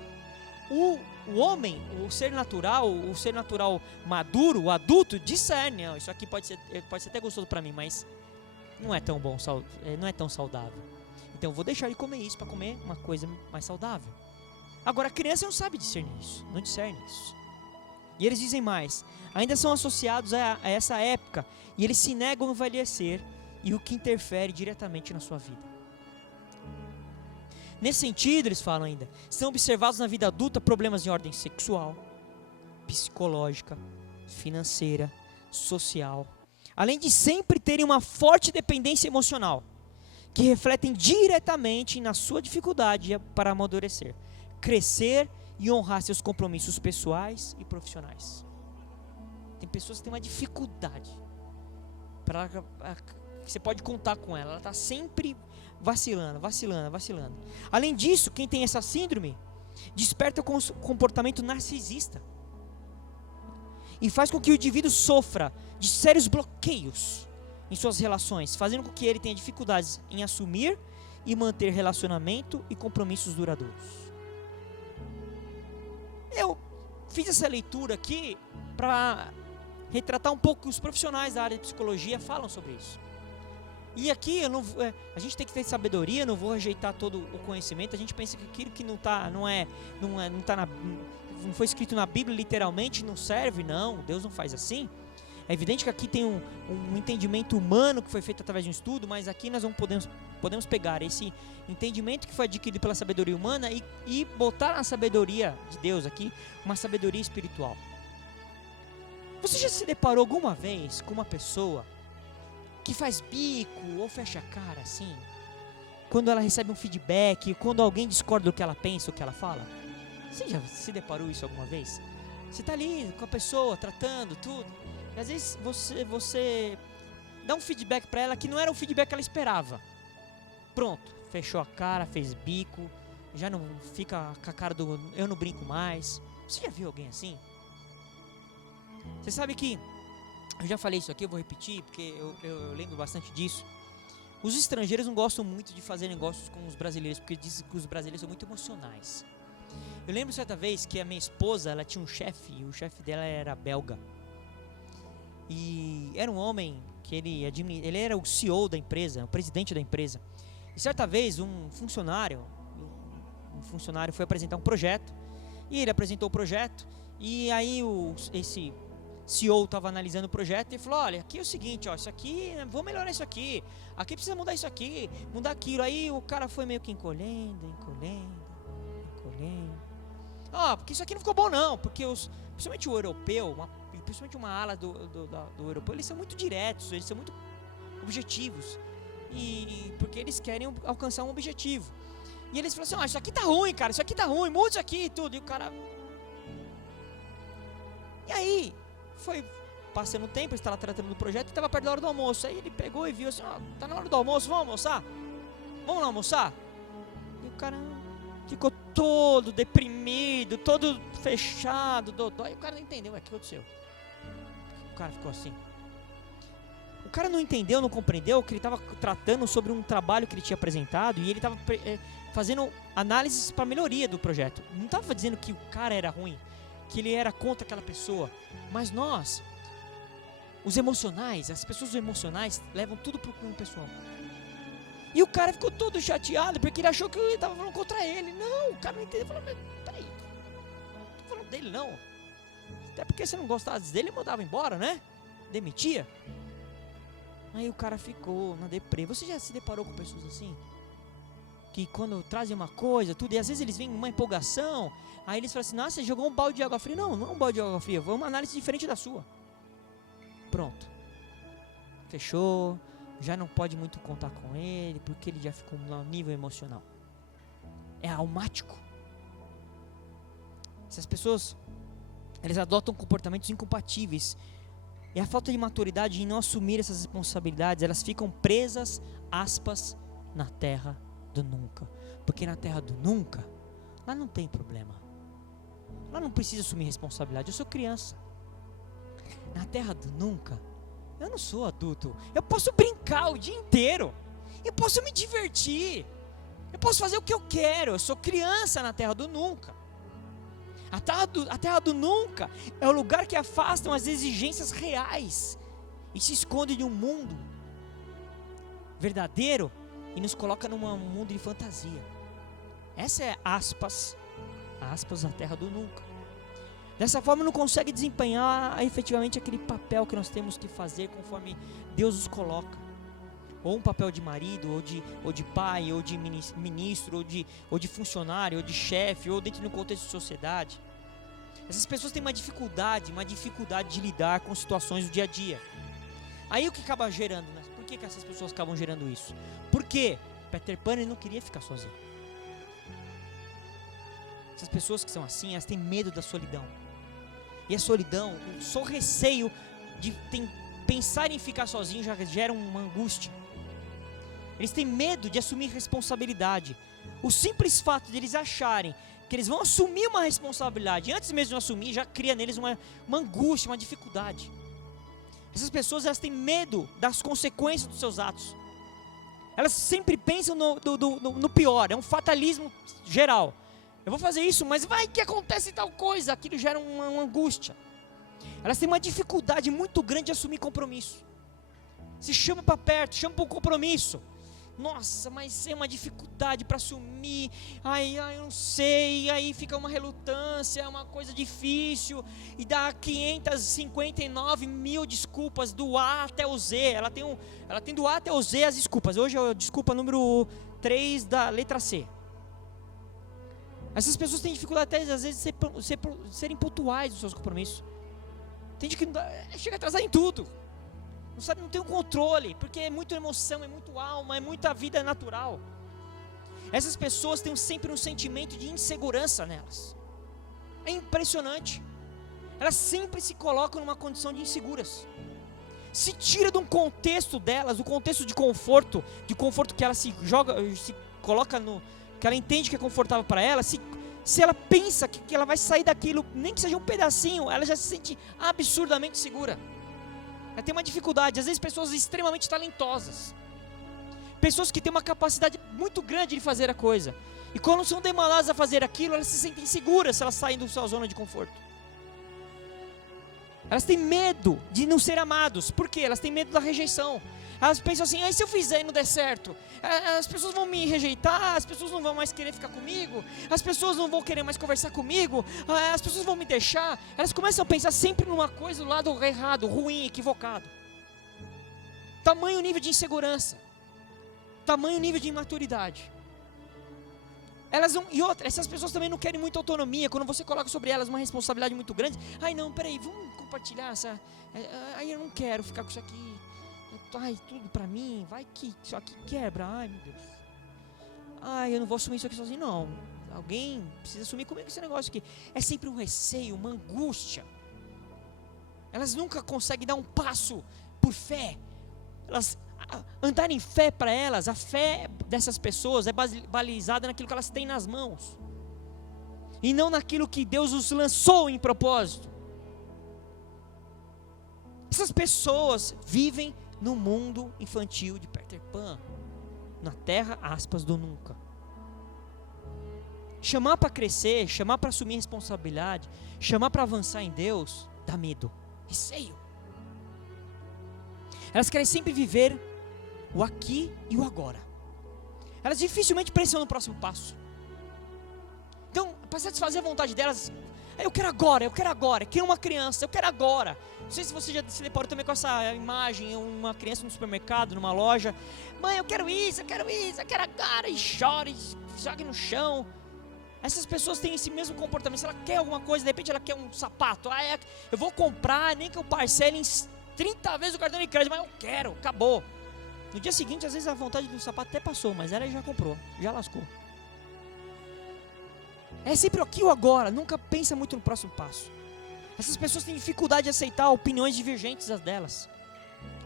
O homem, o ser natural maduro, o adulto, discerne. Isso aqui pode ser até gostoso pra mim, mas não é tão bom, não é tão saudável. Então eu vou deixar ele comer isso para comer uma coisa mais saudável. Agora a criança não sabe discernir isso, não discerne isso. E eles dizem mais, ainda são associados a essa época e eles se negam a envelhecer e o que interfere diretamente na sua vida. Nesse sentido, eles falam ainda, são observados na vida adulta problemas de ordem sexual, psicológica, financeira, social, além de sempre terem uma forte dependência emocional, que refletem diretamente na sua dificuldade para amadurecer, crescer e honrar seus compromissos pessoais e profissionais. Tem pessoas que têm uma dificuldade, você pode contar com ela está sempre vacilando. Além disso, quem tem essa síndrome, desperta com comportamento narcisista e faz com que o indivíduo sofra de sérios bloqueios em suas relações, fazendo com que ele tenha dificuldades em assumir e manter relacionamento e compromissos duradouros. Eu fiz essa leitura aqui para retratar um pouco que os profissionais da área de psicologia falam sobre isso. E aqui a gente tem que ter sabedoria, não vou rejeitar todo o conhecimento. A gente pensa que aquilo que não foi escrito na Bíblia literalmente não serve, não, Deus não faz assim. É evidente que aqui tem um entendimento humano que foi feito através de um estudo, mas aqui nós podemos pegar esse entendimento que foi adquirido pela sabedoria humana e botar na sabedoria de Deus aqui, uma sabedoria espiritual. Você já se deparou alguma vez com uma pessoa que faz bico ou fecha a cara assim, quando ela recebe um feedback, quando alguém discorda do que ela pensa, o que ela fala? Você já se deparou isso alguma vez? Você está ali com a pessoa, tratando tudo, e às vezes você dá um feedback para ela que não era o feedback que ela esperava. Pronto, fechou a cara, fez bico, já não fica com a cara do eu não brinco mais. Você já viu alguém assim? Você sabe que eu já falei isso aqui, eu vou repetir, porque eu lembro bastante disso. Os estrangeiros não gostam muito de fazer negócios com os brasileiros, porque dizem que os brasileiros são muito emocionais. Eu lembro certa vez que a minha esposa, ela tinha um chefe, e o chefe dela era belga. E era um homem que ele era o CEO da empresa, o presidente da empresa. E certa vez um funcionário foi apresentar um projeto, e ele apresentou o projeto, e aí esse CEO estava analisando o projeto e falou, olha, aqui é o seguinte, ó, isso aqui, vou melhorar isso aqui precisa mudar isso aqui, mudar aquilo. Aí o cara foi meio que encolhendo. Porque isso aqui não ficou bom não, porque principalmente o europeu, principalmente uma ala do europeu, eles são muito diretos, eles são muito objetivos, e porque eles querem alcançar um objetivo. E eles falaram assim, isso aqui tá ruim, cara, isso aqui tá ruim, muda isso aqui e tudo. E o cara... E aí, foi passando o tempo, ele estava tratando do projeto e estava perto da hora do almoço. Aí ele pegou e viu assim, tá na hora do almoço, vamos almoçar? Vamos lá almoçar? E o cara ficou todo deprimido, todo fechado, dodói. E o cara não entendeu, o que aconteceu? O cara ficou assim. O cara não entendeu, não compreendeu que ele estava tratando sobre um trabalho que ele tinha apresentado e ele estava fazendo análises para melhoria do projeto. Não estava dizendo que o cara era ruim, que ele era contra aquela pessoa, mas nós, os emocionais, as pessoas emocionais levam tudo pro cunho pessoal. E o cara ficou todo chateado porque ele achou que eu estava falando contra ele. Não, o cara não entendeu, falou, peraí, não tô falando dele não, até porque se não gostasse dele, mandava embora, né? Demitia. Aí o cara ficou na deprê. Você já se deparou com pessoas assim? Que quando trazem uma coisa, tudo, e às vezes eles vêm uma empolgação, aí eles falam assim, nossa, você jogou um balde de água fria. Não é um balde de água fria, foi uma análise diferente da sua. Pronto. Fechou, já não pode muito contar com ele, porque ele já ficou no nível emocional. É almático. Essas pessoas, eles adotam comportamentos incompatíveis. E a falta de maturidade em não assumir essas responsabilidades, elas ficam presas, aspas, na terra do nunca. Porque na terra do nunca, lá não tem problema. Lá não precisa assumir responsabilidade, eu sou criança. Na terra do nunca, eu não sou adulto. Eu posso brincar o dia inteiro. Eu posso me divertir. Eu posso fazer o que eu quero. Eu sou criança na terra do nunca. A terra do nunca é o lugar que afastam as exigências reais e se esconde de um mundo verdadeiro e nos coloca num mundo de fantasia. Essa é aspas a terra do nunca. Dessa forma não consegue desempenhar efetivamente aquele papel que nós temos que fazer conforme Deus os coloca. Ou um papel de marido, ou de pai, ou de ministro, ou de funcionário, ou de chefe, ou dentro de um contexto de sociedade. Essas pessoas têm uma dificuldade de lidar com situações do dia a dia. Aí o que acaba gerando, né? Por que essas pessoas acabam gerando isso? Porque Peter Pan ele não queria ficar sozinho. Essas pessoas que são assim, elas têm medo da solidão. E a solidão, só o receio de pensar em ficar sozinho já gera uma angústia. Eles têm medo de assumir responsabilidade. O simples fato de eles acharem que eles vão assumir uma responsabilidade, antes mesmo de assumir, já cria neles uma angústia, uma dificuldade. Essas pessoas elas têm medo das consequências dos seus atos. Elas sempre pensam no pior, é um fatalismo geral. Eu vou fazer isso, mas vai que acontece tal coisa, aquilo gera uma angústia. Elas têm uma dificuldade muito grande de assumir compromisso. Se chama para perto, chama para um compromisso. Nossa, mas é uma dificuldade para assumir. Eu não sei. Aí fica uma relutância, uma coisa difícil. E dá 559 mil desculpas do A até o Z. Ela tem do A até o Z as desculpas. Hoje é a desculpa número 3 da letra C. Essas pessoas têm dificuldade até às vezes de serem pontuais nos seus compromissos. Tem gente que chega atrasado em tudo. Não tem um controle, porque é muita emoção, é muito alma, é muita vida natural. Essas pessoas têm sempre um sentimento de insegurança nelas. É impressionante. Elas sempre se colocam numa condição de inseguras. Se tira de um contexto delas, o contexto de conforto que ela se coloca que ela entende que é confortável para ela, se ela pensa que ela vai sair daquilo, nem que seja um pedacinho, ela já se sente absurdamente segura. Ela tem uma dificuldade, às vezes pessoas extremamente talentosas, pessoas que têm uma capacidade muito grande de fazer a coisa, e quando são demandadas a fazer aquilo, elas se sentem seguras se elas saem da sua zona de conforto. Elas têm medo de não ser amados. Por quê? Elas têm medo da rejeição. Elas pensam assim, se eu fizer e não der certo, as pessoas vão me rejeitar, as pessoas não vão mais querer ficar comigo, as pessoas não vão querer mais conversar comigo, as pessoas vão me deixar. Elas começam a pensar sempre numa coisa do lado errado, ruim, equivocado. Tamanho nível de insegurança, tamanho nível de imaturidade. Essas pessoas também não querem muita autonomia. Quando você coloca sobre elas uma responsabilidade muito grande, peraí, vamos compartilhar eu não quero ficar com isso aqui. Tudo pra mim, vai que isso aqui quebra, meu Deus. Eu não vou assumir isso aqui sozinho, não. Alguém precisa assumir comigo esse negócio aqui. É sempre um receio, uma angústia. Elas nunca conseguem dar um passo por fé. Andar em fé para elas, a fé dessas pessoas é balizada naquilo que elas têm nas mãos, e não naquilo que Deus os lançou em propósito. Essas pessoas vivem no mundo infantil de Peter Pan, na terra, do nunca. Chamar para crescer, chamar para assumir responsabilidade, chamar para avançar em Deus, dá medo, receio. Elas querem sempre viver o aqui e o agora. Elas dificilmente pensam no próximo passo. Então, para satisfazer a vontade delas, eu quero agora, quero uma criança, eu quero agora. Não sei se você já se deparou também com essa imagem, uma criança no supermercado, numa loja. Mãe, eu quero isso, eu quero agora, e chora, e joga no chão. Essas pessoas têm esse mesmo comportamento. Se ela quer alguma coisa, de repente ela quer um sapato, eu vou comprar, nem que eu parcele em 30 vezes o cartão de crédito, mas eu quero, acabou. No dia seguinte, às vezes a vontade do sapato até passou, mas ela já comprou, já lascou. É sempre aqui ou agora, nunca pensa muito no próximo passo. Essas pessoas têm dificuldade de aceitar opiniões divergentes das delas.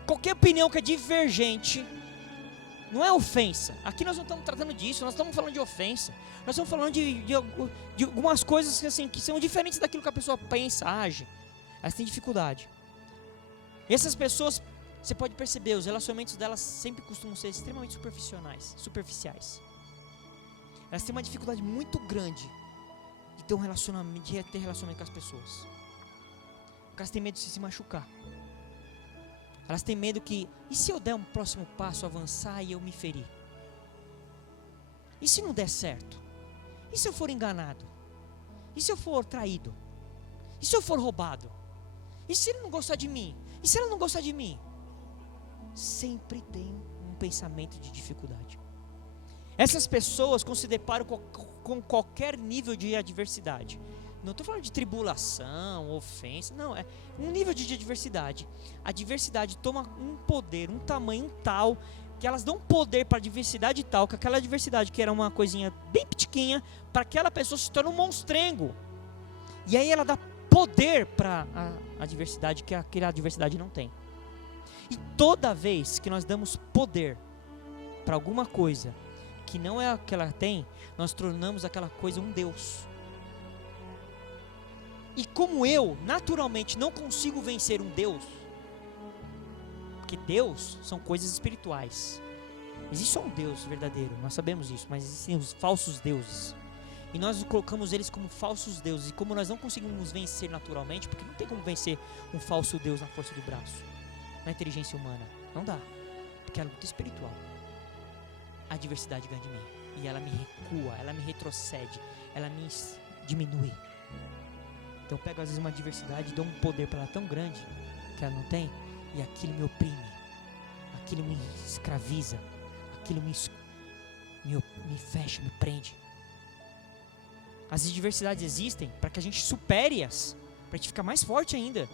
Qualquer opinião que é divergente não é ofensa. Aqui nós não estamos tratando disso, nós estamos falando de ofensa. Nós estamos falando de algumas coisas que, assim, que são diferentes daquilo que a pessoa pensa, age. Elas têm dificuldade. E essas pessoas, você pode perceber, os relacionamentos delas sempre costumam ser extremamente superficiais. Elas têm uma dificuldade muito grande de ter relacionamento com as pessoas. Porque elas têm medo de se machucar. Elas têm medo que, e se eu der um próximo passo, avançar e eu me ferir? E se não der certo? E se eu for enganado? E se eu for traído? E se eu for roubado? E se ele não gostar de mim? E se ela não gostar de mim? Sempre tem um pensamento de dificuldade. Essas pessoas, quando se deparam com qualquer nível de adversidade, não estou falando de tribulação, ofensa, não, é um nível de adversidade. A adversidade toma um poder, um tamanho tal, que elas dão poder para a adversidade tal, que aquela adversidade que era uma coisinha bem pitiquinha, para aquela pessoa se torna um monstrengo. E aí ela dá poder para a adversidade que aquela adversidade não tem. E toda vez que nós damos poder para alguma coisa que não é a que ela tem, nós tornamos aquela coisa um Deus. E como eu, naturalmente, não consigo vencer um Deus, porque Deus são coisas espirituais. Existe só um Deus verdadeiro, nós sabemos isso, mas existem os falsos deuses. E nós colocamos eles como falsos deuses. E como nós não conseguimos vencer naturalmente, porque não tem como vencer um falso Deus na força do braço, na inteligência humana, não dá, porque é luta espiritual. A adversidade ganha de mim, e ela me recua, ela me retrocede, ela me diminui. Então eu pego às vezes uma adversidade e dou um poder para ela tão grande que ela não tem, e aquilo me oprime, aquilo me escraviza, aquilo me fecha, me prende. As adversidades existem para que a gente supere-as, para a gente ficar mais forte ainda.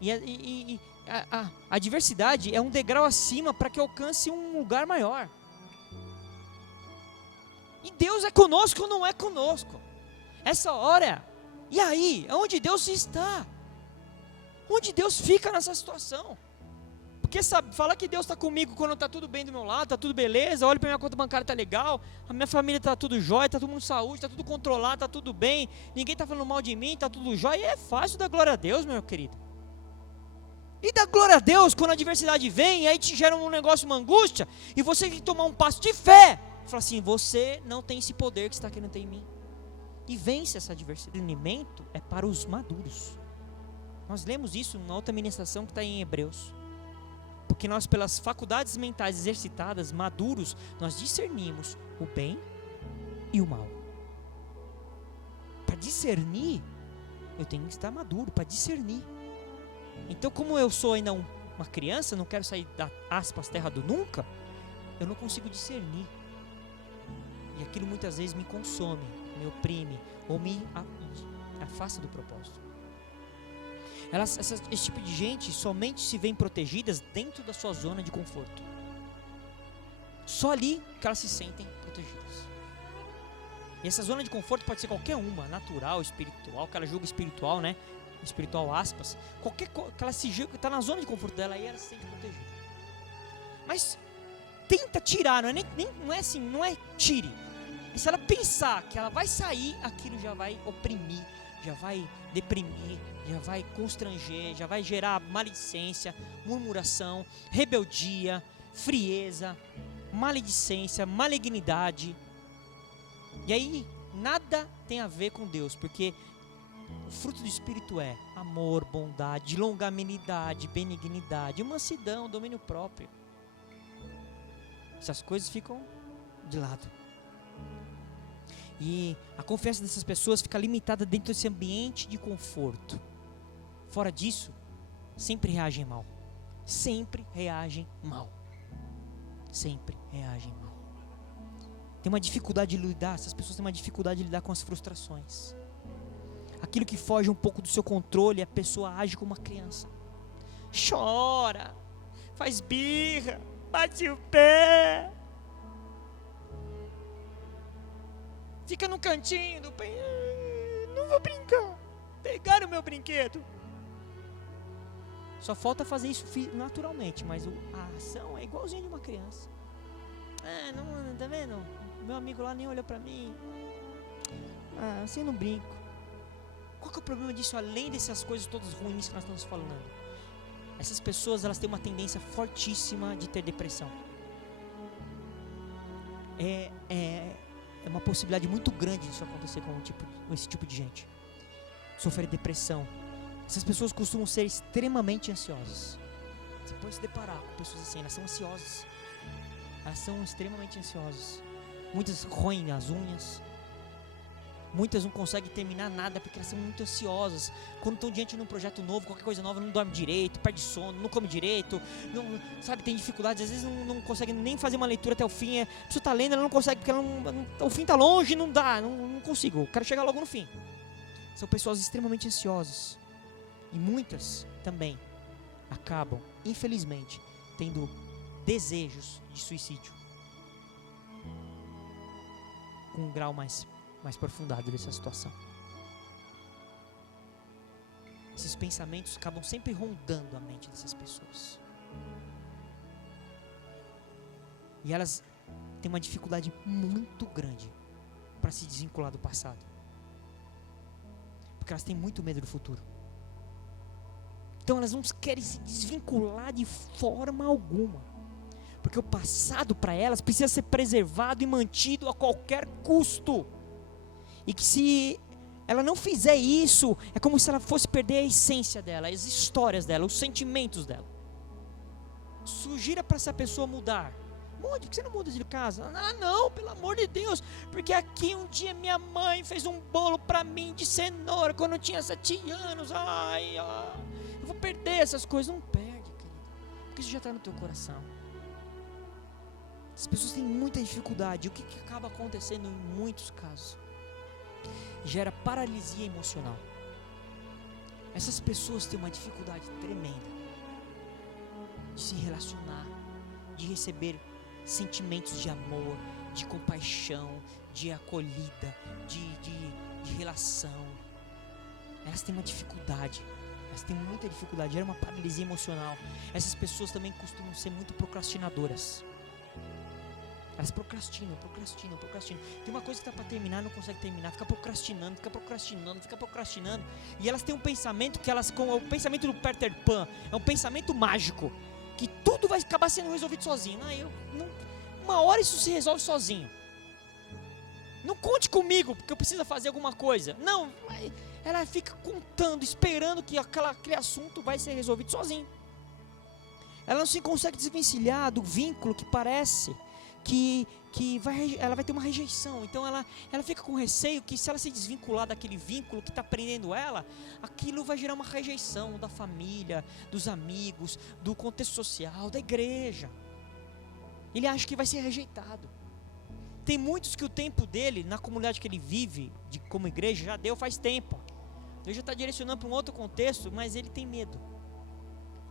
E a adversidade é um degrau acima para que alcance um lugar maior. E Deus é conosco ou não é conosco? Essa hora, e aí? Onde Deus está? Onde Deus fica nessa situação? Porque sabe, falar que Deus está comigo quando está tudo bem do meu lado, está tudo beleza, olha para minha conta bancária, está legal, a minha família está tudo jóia, está todo mundo saúde, está tudo controlado, está tudo bem, ninguém está falando mal de mim, está tudo jóia, e é fácil dar glória a Deus, meu querido. E dar glória a Deus quando a adversidade vem, e aí te gera um negócio, uma angústia, e você tem que tomar um passo de fé, e falar assim, você não tem esse poder que você está querendo ter em mim. E vence essa adversidade. O discernimento é para os maduros. Nós lemos isso numa outra ministração que está em Hebreus. Porque nós, pelas faculdades mentais exercitadas, maduros, nós discernimos o bem e o mal. Para discernir, eu tenho que estar maduro, para discernir. Então, como eu sou ainda uma criança, não quero sair da aspas terra do nunca, eu não consigo discernir. E aquilo muitas vezes me consome, me oprime, ou me afasta do propósito. Esse tipo de gente somente se veem protegidas dentro da sua zona de conforto. Só ali que elas se sentem protegidas. E essa zona de conforto pode ser qualquer uma, natural, espiritual, que ela julga espiritual, né? Espiritual aspas. Qualquer coisa que ela se julga, está na zona de conforto dela, aí ela se sente protegida. Mas tenta tirar, não é assim, não é tire. E se ela pensar que ela vai sair, aquilo já vai oprimir, já vai deprimir, já vai constranger, já vai gerar maledicência, murmuração, rebeldia, frieza, maledicência, malignidade. E aí, nada tem a ver com Deus, porque o fruto do Espírito é amor, bondade, longanimidade, benignidade, mansidão, domínio próprio. Essas coisas ficam de lado. E a confiança dessas pessoas fica limitada dentro desse ambiente de conforto. Fora disso, sempre reagem mal. Sempre reagem mal. Sempre reagem mal. Tem uma dificuldade de lidar, essas pessoas têm uma dificuldade de lidar com as frustrações. Aquilo que foge um pouco do seu controle, a pessoa age como uma criança. Chora, faz birra, bate o pé. Fica no cantinho do pé. Não vou brincar. Pegaram o meu brinquedo. Só falta fazer isso naturalmente, mas a ação é igualzinha de uma criança. Não, tá vendo? Meu amigo lá nem olhou pra mim. Assim eu não brinco. Qual que é o problema disso, além dessas coisas todas ruins que nós estamos falando? Essas pessoas, elas têm uma tendência fortíssima de ter depressão. É uma possibilidade muito grande disso acontecer com esse tipo de gente. Sofrer depressão. Essas pessoas costumam ser extremamente ansiosas. Você pode se deparar com pessoas assim, elas são ansiosas. Elas são extremamente ansiosas. Muitas roem as unhas. Muitas não conseguem terminar nada porque elas são muito ansiosas. Quando estão diante de um projeto novo, qualquer coisa nova, não dorme direito, perde sono, não come direito, não, sabe, tem dificuldades, às vezes não consegue nem fazer uma leitura até o fim. A pessoa está lendo, ela não consegue, porque o fim está longe, não dá, não consigo, eu quero chegar logo no fim. São pessoas extremamente ansiosas. E muitas também acabam, infelizmente, tendo desejos de suicídio. Com um grau mais aprofundado dessa situação. Esses pensamentos acabam sempre rondando a mente dessas pessoas. E elas têm uma dificuldade muito grande para se desvincular do passado. Porque elas têm muito medo do futuro. Então elas não querem se desvincular de forma alguma. Porque o passado para elas precisa ser preservado e mantido a qualquer custo. E que se ela não fizer isso, é como se ela fosse perder a essência dela, as histórias dela, os sentimentos dela. Sugira para essa pessoa mudar. Mude, por que você não muda de casa? Não, pelo amor de Deus. Porque aqui um dia minha mãe fez um bolo para mim de cenoura quando eu tinha 7 anos. Eu vou perder essas coisas. Não perde, querido. Porque isso já está no teu coração. As pessoas têm muita dificuldade. O que acaba acontecendo em muitos casos? Gera paralisia emocional. Essas pessoas têm uma dificuldade tremenda de se relacionar, de receber sentimentos de amor, de compaixão, de acolhida, de relação. Elas têm uma dificuldade, elas têm muita dificuldade, gera uma paralisia emocional. Essas pessoas também costumam ser muito procrastinadoras. Elas procrastinam. Tem uma coisa que está para terminar, não consegue terminar, fica procrastinando. E elas têm um pensamento que o pensamento do Peter Pan, é um pensamento mágico, que tudo vai acabar sendo resolvido sozinho. Uma hora isso se resolve sozinho. Não conte comigo, porque eu preciso fazer alguma coisa. Não, ela fica contando, esperando que aquele assunto vai ser resolvido sozinho. Ela não se consegue desvencilhar do vínculo que parece que ela vai ter uma rejeição. Então ela fica com receio que, se ela se desvincular daquele vínculo que está prendendo ela, aquilo vai gerar uma rejeição da família, dos amigos, do contexto social, da igreja. Ele acha que vai ser rejeitado. Tem muitos que o tempo dele, na comunidade que ele vive, como igreja, já deu faz tempo. Deus já está direcionando para um outro contexto, mas ele tem medo.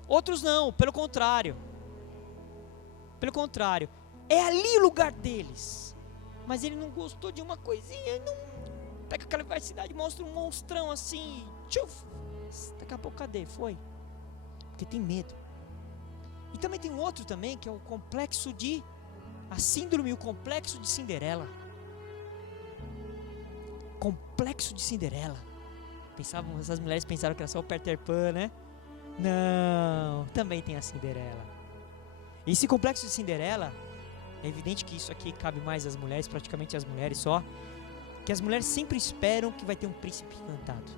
Outros não, pelo contrário. É ali o lugar deles. Mas ele não gostou de uma coisinha, não pega aquela universidade, mostra um monstrão assim, tchuf, daqui a pouco cadê? Foi. Porque tem medo. E também tem um outro também, que é a síndrome e o complexo de Cinderela. Complexo de Cinderela. Essas mulheres pensaram que era só o Peter Pan, né? Não, também tem a Cinderela. Esse complexo de Cinderela, é evidente que isso aqui cabe mais às mulheres, praticamente às mulheres só, que as mulheres sempre esperam que vai ter um príncipe encantado.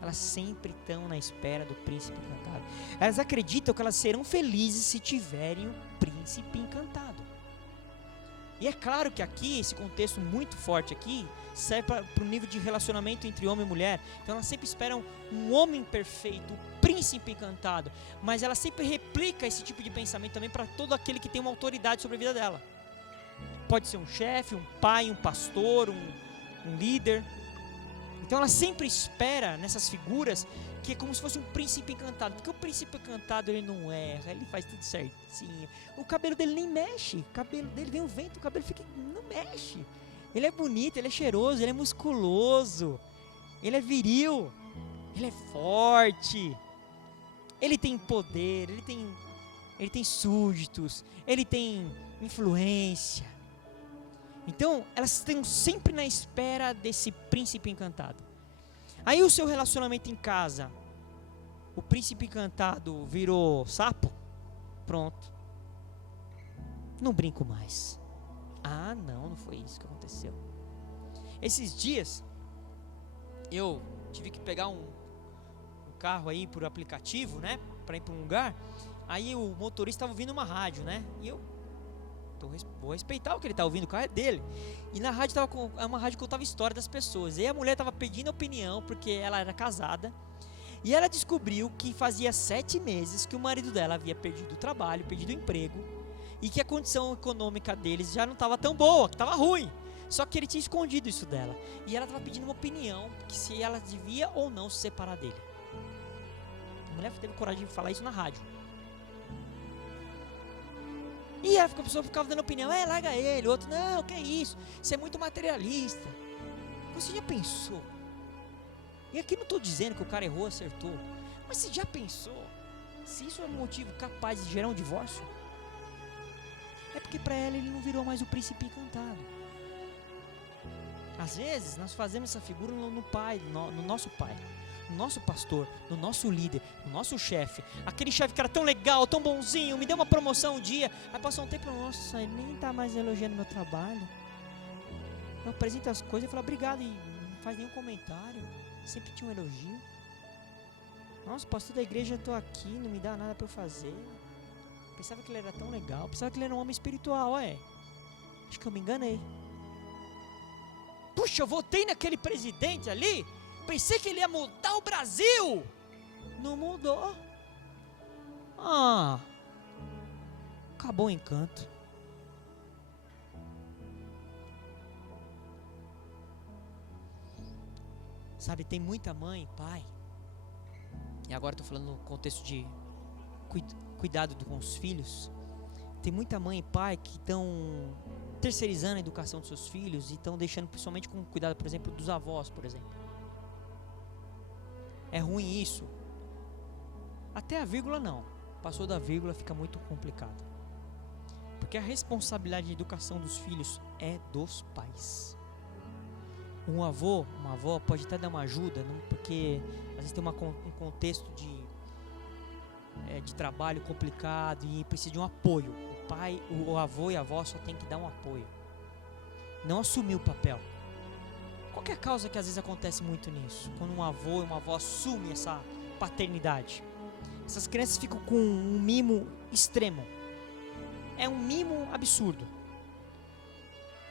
Elas sempre estão na espera do príncipe encantado. Elas acreditam que elas serão felizes se tiverem um príncipe encantado. E é claro que aqui, esse contexto muito forte aqui, serve para o nível de relacionamento entre homem e mulher. Então elas sempre esperam um homem perfeito, um príncipe encantado. Mas ela sempre replica esse tipo de pensamento também para todo aquele que tem uma autoridade sobre a vida dela. Pode ser um chefe, um pai, um pastor, um líder. Então ela sempre espera nessas figuras que é como se fosse um príncipe encantado. Porque o príncipe encantado, ele não erra, ele faz tudo certinho. O cabelo dele nem mexe. O cabelo dele vem o vento, o cabelo não mexe. Ele é bonito, ele é cheiroso, ele é musculoso. Ele é viril. Ele é forte. Ele tem poder, ele tem súditos. Ele tem influência. Então, elas estão sempre na espera desse príncipe encantado. Aí o seu relacionamento em casa, o príncipe encantado virou sapo, pronto. Não brinco mais. Ah, não foi isso que aconteceu. Esses dias, eu tive que pegar um carro aí por aplicativo, né, para ir para um lugar. Aí o motorista estava ouvindo uma rádio, né, e eu vou respeitar o que ele está ouvindo, o carro é dele. E na rádio é uma rádio que contava história das pessoas. E aí a mulher estava pedindo opinião, porque ela era casada, e ela descobriu que fazia 7 meses que o marido dela havia perdido o trabalho, perdido o emprego, e que a condição econômica deles já não estava tão boa, que estava ruim. Só que ele tinha escondido isso dela. E ela estava pedindo uma opinião, que se ela devia ou não se separar dele. A mulher teve coragem de falar isso na rádio. E a pessoa ficava dando opinião, larga ele, o outro, não, que é isso, você é muito materialista. Você já pensou? E aqui não estou dizendo que o cara errou, acertou, mas você já pensou se isso é um motivo capaz de gerar um divórcio? É porque para ela ele não virou mais o príncipe encantado. Às vezes nós fazemos essa figura no pai, no nosso pai, no nosso pastor, no nosso líder, no nosso chefe. Aquele chefe que era tão legal, tão bonzinho, me deu uma promoção um dia. Aí passou um tempo, nossa, ele nem tá mais elogiando meu trabalho. Eu apresento as coisas e falo obrigado e não faz nenhum comentário. Sempre tinha um elogio. Nossa, pastor da igreja, eu tô aqui, não me dá nada pra eu fazer. Pensava que ele era tão legal, pensava que ele era um homem espiritual, acho que eu me enganei. Puxa, eu votei naquele presidente ali, pensei que ele ia mudar o Brasil. Não mudou. Acabou o encanto. Sabe, tem muita mãe, pai, e agora estou falando no contexto de cuidado com os filhos. Tem muita mãe e pai que estão terceirizando a educação dos seus filhos e estão deixando principalmente com cuidado, por exemplo, dos avós, por exemplo. É ruim isso. Até a vírgula não. Passou da vírgula fica muito complicado. Porque a responsabilidade de educação dos filhos é dos pais. Um avô, uma avó pode até dar uma ajuda, não, porque às vezes tem um contexto de trabalho complicado e precisa de um apoio. O pai, o avô e a avó só tem que dar um apoio, não assumir o papel. Qual que é a causa que às vezes acontece muito nisso? Quando um avô e uma avó assumem essa paternidade, essas crianças ficam com um mimo extremo. É um mimo absurdo.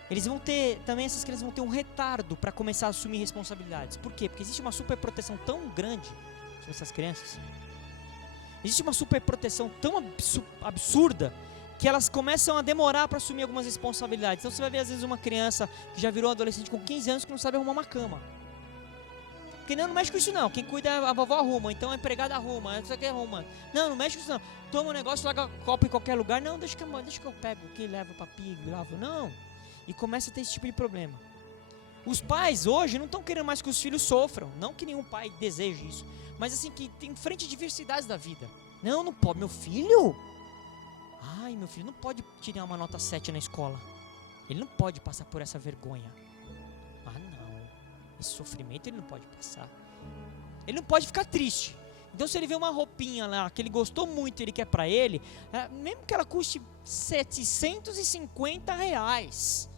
Eles vão ter, também essas crianças vão ter um retardo para começar a assumir responsabilidades. Por quê? Porque existe uma superproteção tão grande sobre essas crianças. Existe uma superproteção tão absurda que elas começam a demorar para assumir algumas responsabilidades. Então você vai ver às vezes uma criança que já virou adolescente com 15 anos que não sabe arrumar uma cama. Porque não mexe com isso não. Quem cuida é a vovó arruma, então a empregada arruma, isso aqui arruma. Não mexe com isso não. Toma um negócio, larga copo em qualquer lugar. Não, deixa que eu pego aqui, levo pra pia, lavo. Não. E começa a ter esse tipo de problema. Os pais hoje não estão querendo mais que os filhos sofram. Não que nenhum pai deseje isso. Mas assim, que tem frente diversidades da vida. Não pode. Meu filho? Meu filho não pode tirar uma nota 7 na escola. Ele não pode passar por essa vergonha. Não. Esse sofrimento ele não pode passar. Ele não pode ficar triste. Então se ele vê uma roupinha lá que ele gostou muito e ele quer pra ele, mesmo que ela custe R$750,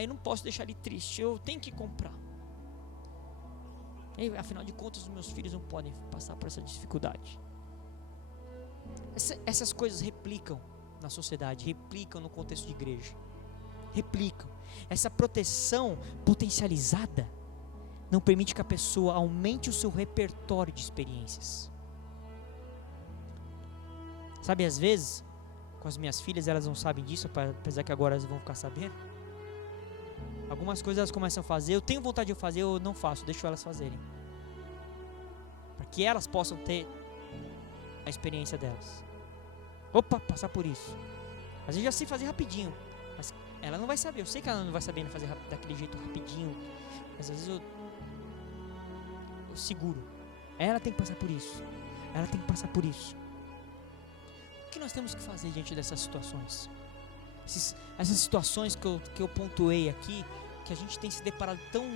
eu não posso deixar ele triste, eu tenho que comprar. E, afinal de contas, os meus filhos não podem passar por essa dificuldade. Essas coisas replicam na sociedade, replicam no contexto de igreja. Replicam. Essa proteção potencializada não permite que a pessoa aumente o seu repertório de experiências. Sabe, às vezes, com as minhas filhas, elas não sabem disso, apesar que agora elas vão ficar sabendo. Algumas coisas elas começam a fazer, eu tenho vontade de fazer, eu não faço, deixo elas fazerem. Para que elas possam ter a experiência delas. Passar por isso. Às vezes eu já sei fazer rapidinho, mas ela não vai saber. Eu sei que ela não vai saber fazer daquele jeito rapidinho, mas às vezes eu seguro. Ela tem que passar por isso. Ela tem que passar por isso. O que nós temos que fazer diante dessas situações? essas situações que eu pontuei aqui, que a gente tem se deparado tão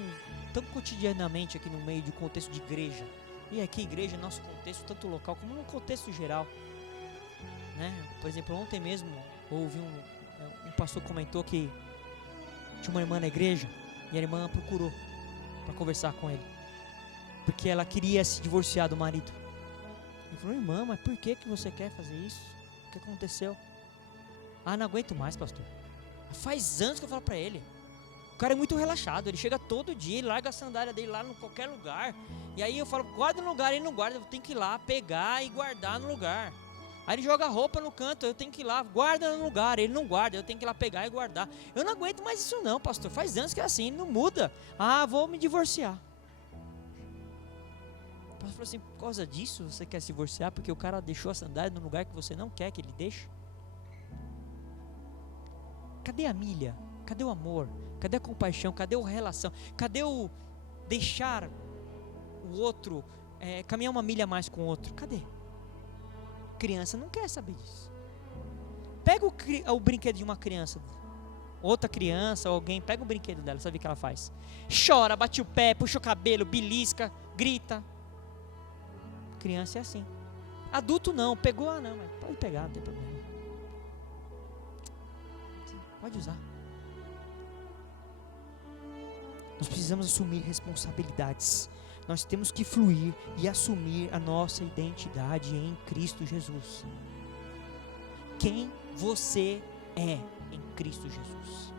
cotidianamente aqui no meio de contexto de igreja. E aqui igreja, nosso contexto, tanto local como no contexto geral, né? Por exemplo, ontem mesmo ouvi um pastor comentou que tinha uma irmã na igreja e a irmã procurou para conversar com ele, porque ela queria se divorciar do marido. Ele falou: irmã, mas por que você quer fazer isso? O que aconteceu? Ah, não aguento mais, pastor. Faz anos que eu falo para ele. O cara é muito relaxado, ele chega todo dia, ele larga a sandália dele lá em qualquer lugar. E aí eu falo: guarda no lugar, ele não guarda, eu tenho que ir lá pegar e guardar no lugar. Aí ele joga a roupa no canto, eu tenho que ir lá, guarda no lugar, ele não guarda, eu tenho que ir lá pegar e guardar. Eu não aguento mais isso não, pastor, faz anos que é assim, não muda. Ah, vou me divorciar. O pastor falou assim: por causa disso você quer se divorciar? Porque o cara deixou a sandália no lugar que você não quer que ele deixe? Cadê a milha? Cadê o amor? Cadê a compaixão? Cadê a relação? Cadê o deixar o outro caminhar uma milha a mais com o outro? Cadê? Criança não quer saber disso. Pega o brinquedo de uma criança, outra criança ou alguém, pega o brinquedo dela, sabe o que ela faz? Chora, bate o pé, puxa o cabelo, belisca, grita. Criança é assim. Adulto não, pegou, não, mas pode pegar, não tem problema. Pode usar. Nós precisamos assumir responsabilidades. Nós temos que fluir e assumir a nossa identidade em Cristo Jesus. Quem você é em Cristo Jesus?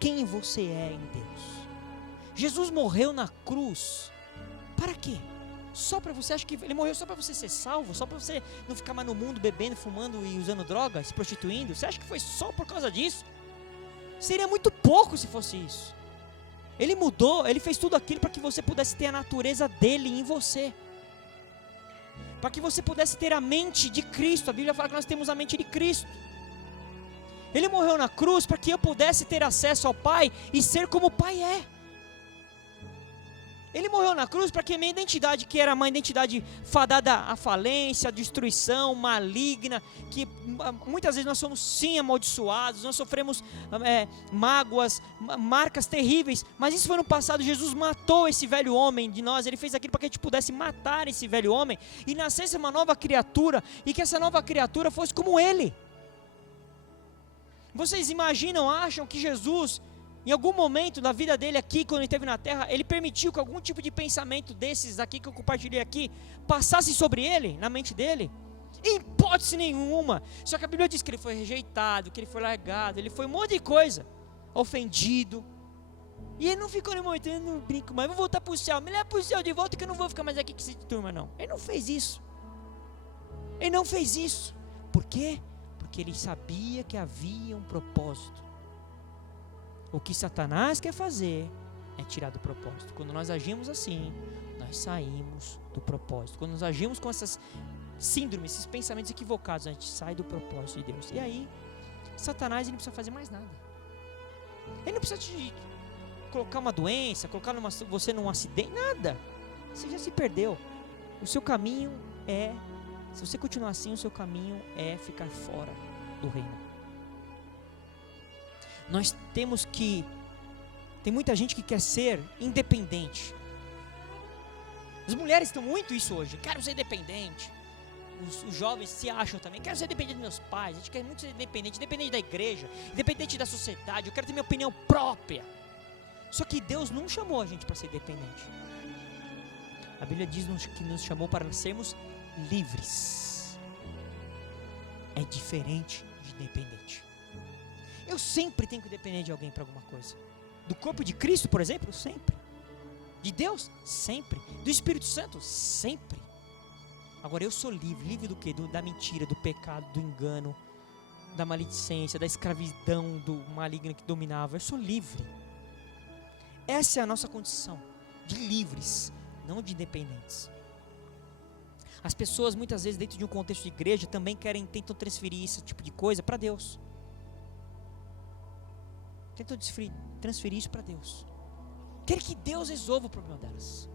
Quem você é em Deus? Jesus morreu na cruz. Para quê? Só para você? Acha que ele morreu só para você ser salvo? Só para você não ficar mais no mundo bebendo, fumando e usando droga, se prostituindo? Você acha que foi só por causa disso? Seria muito pouco se fosse isso. Ele mudou, ele fez tudo aquilo para que você pudesse ter a natureza dele em você. Para que você pudesse ter a mente de Cristo. A Bíblia fala que nós temos a mente de Cristo. Ele morreu na cruz para que eu pudesse ter acesso ao Pai e ser como o Pai é. Ele morreu na cruz para que a minha identidade, que era uma identidade fadada à falência, à destruição, maligna, que muitas vezes nós somos sim amaldiçoados, nós sofremos mágoas, marcas terríveis, mas isso foi no passado. Jesus matou esse velho homem de nós, ele fez aquilo para que a gente pudesse matar esse velho homem e nascesse uma nova criatura, e que essa nova criatura fosse como ele. Vocês imaginam, acham que Jesus, em algum momento da vida dele aqui, quando ele esteve na terra, ele permitiu que algum tipo de pensamento desses aqui que eu compartilhei aqui, passasse sobre ele, na mente dele? Em hipótese nenhuma. Só que a Bíblia diz que ele foi rejeitado, que ele foi largado, ele foi um monte de coisa, ofendido. E ele não ficou nem momento, eu não brinco mais, vou voltar para o céu, me leva para o céu de volta que eu não vou ficar mais aqui com essa turma não. Ele não fez isso. Ele não fez isso. Por quê? Porque ele sabia que havia um propósito. O que Satanás quer fazer é tirar do propósito. Quando nós agimos assim, nós saímos do propósito. Quando nós agimos com essas síndromes, esses pensamentos equivocados, a gente sai do propósito de Deus. E aí, Satanás ele não precisa fazer mais nada. Ele não precisa te colocar uma doença, colocar você num acidente, nada. Você já se perdeu. O seu caminho se você continuar assim, o seu caminho é ficar fora do reino. Nós temos que... Tem muita gente que quer ser independente. As mulheres estão muito isso hoje. Quero ser independente. Os jovens se acham também. Quero ser independente dos meus pais. A gente quer muito ser independente. Independente da igreja. Independente da sociedade. Eu quero ter minha opinião própria. Só que Deus não chamou a gente para ser independente. A Bíblia diz que nos chamou para sermos livres. É diferente de independente. Eu sempre tenho que depender de alguém para alguma coisa. Do corpo de Cristo, por exemplo, sempre. De Deus, sempre. Do Espírito Santo, sempre. Agora eu sou livre. Livre do quê? Da mentira, do pecado, do engano, da maledicência, da escravidão, do maligno que dominava. Eu sou livre. Essa é a nossa condição. De livres, não de independentes. As pessoas muitas vezes dentro de um contexto de igreja também tentam transferir esse tipo de coisa para Deus. Tentam transferir isso para Deus. Quer que Deus resolva o problema delas.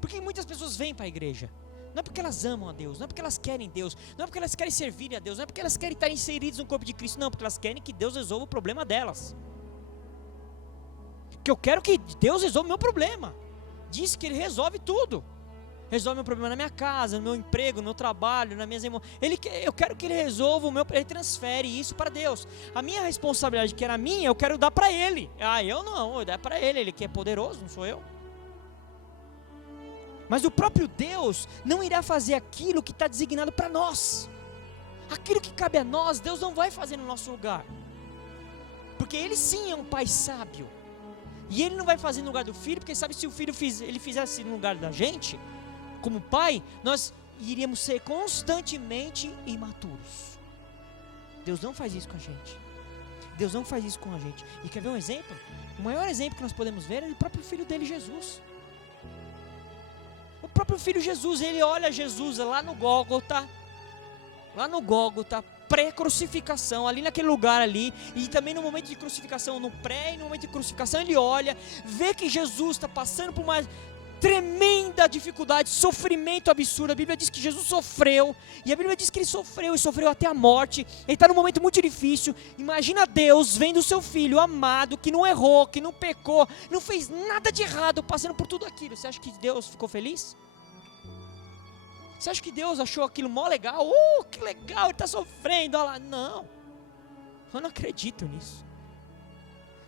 Porque muitas pessoas vêm para a igreja, Não é porque elas amam a Deus, não é porque elas querem Deus, não é porque elas querem servir a Deus, não é porque elas querem estar inseridas no corpo de Cristo, não, porque elas querem que Deus resolva o problema delas. Porque eu quero que Deus resolva o meu problema. Diz que Ele resolve tudo. Resolve meu problema na minha casa, no meu emprego, no meu trabalho, nas minhas emoções. Eu quero que Ele resolva o meu, Ele transfere isso para Deus. A minha responsabilidade, que era minha, eu quero dar para Ele. Eu não, eu dar para Ele, Ele que é poderoso, não sou eu. Mas o próprio Deus não irá fazer aquilo que está designado para nós. Aquilo que cabe a nós, Deus não vai fazer no nosso lugar. Porque Ele sim é um Pai sábio. E Ele não vai fazer no lugar do filho, porque sabe, se o filho Ele fizesse no lugar da gente, como pai, nós iríamos ser constantemente imaturos. Deus não faz isso com a gente. Deus não faz isso com a gente. E quer ver um exemplo? O maior exemplo que nós podemos ver é o próprio filho dele, Jesus. O próprio filho Jesus, ele olha Jesus lá no Gólgota, pré-crucificação, ali naquele lugar ali, e também no momento de crucificação, no pré e no momento de crucificação, ele olha, vê que Jesus está passando por uma tremenda dificuldade, sofrimento absurdo. A Bíblia diz que Jesus sofreu, e a Bíblia diz que ele sofreu e sofreu até a morte. Ele está num momento muito difícil. Imagina Deus vendo o seu filho amado, que não errou, que não pecou, não fez nada de errado, passando por tudo aquilo. Você acha que Deus ficou feliz? Você acha que Deus achou aquilo mó legal? Que legal, ele está sofrendo, olha lá. Não, eu não acredito nisso.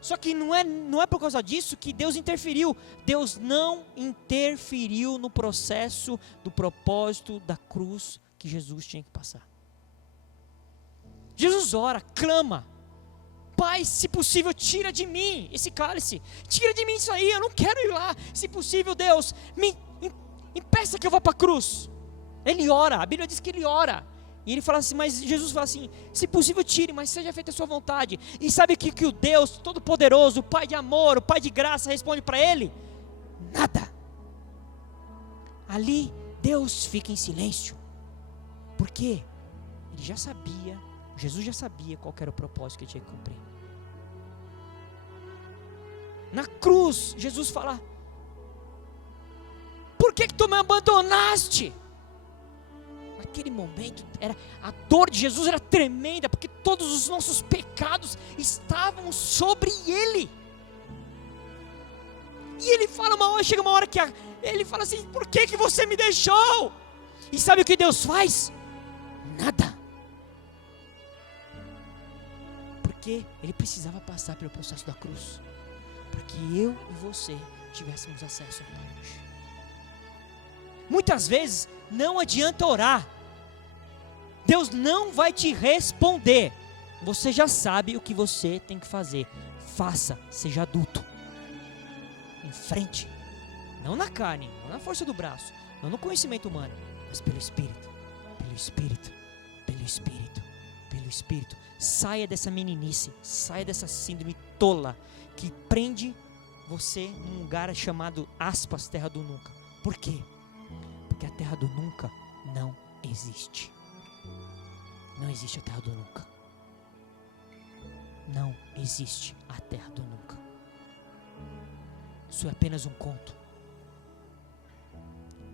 Só que não é por causa disso que Deus interferiu. Deus não interferiu no processo do propósito da cruz que Jesus tinha que passar. Jesus ora, clama: Pai, se possível, tira de mim esse cálice. Tira de mim isso aí, eu não quero ir lá. Se possível, Deus, me impeça que eu vá para a cruz. Ele ora, a Bíblia diz que ele ora. E ele fala assim, mas Jesus fala assim: se possível tire, mas seja feita a sua vontade. E sabe que o Deus Todo-Poderoso, o Pai de amor, o Pai de graça, responde para ele? Nada. Ali Deus fica em silêncio. Por quê? Ele já sabia, Jesus já sabia qual era o propósito que ele tinha que cumprir. Na cruz, Jesus fala: por que tu me abandonaste? Naquele momento, a dor de Jesus era tremenda, porque todos os nossos pecados estavam sobre Ele. E Ele fala chega uma hora que Ele fala assim: por que você me deixou? E sabe o que Deus faz? Nada. Porque Ele precisava passar pelo processo da cruz, para que eu e você tivéssemos acesso ao Pai hoje. Muitas vezes não adianta orar, Deus não vai te responder. Você já sabe o que você tem que fazer. Faça, seja adulto. Em frente, não na carne, não na força do braço, não no conhecimento humano, mas pelo Espírito, pelo Espírito, pelo Espírito, pelo Espírito. Saia dessa meninice, saia dessa síndrome tola que prende você num lugar chamado, aspas, terra do nunca. Por quê? Porque a terra do nunca não existe. Não existe a terra do nunca. Não existe a terra do nunca. Isso é apenas um conto.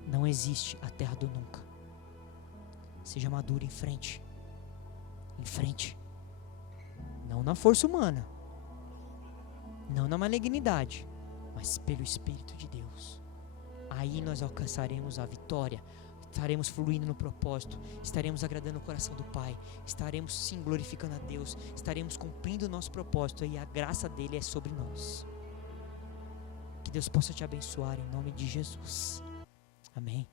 Não existe a terra do nunca. Seja maduro em frente. Em frente. Não na força humana. Não na malignidade. Mas pelo Espírito de Deus. Aí nós alcançaremos a vitória, estaremos fluindo no propósito, estaremos agradando o coração do Pai, estaremos sim glorificando a Deus, estaremos cumprindo o nosso propósito e a graça dele é sobre nós. Que Deus possa te abençoar em nome de Jesus. Amém.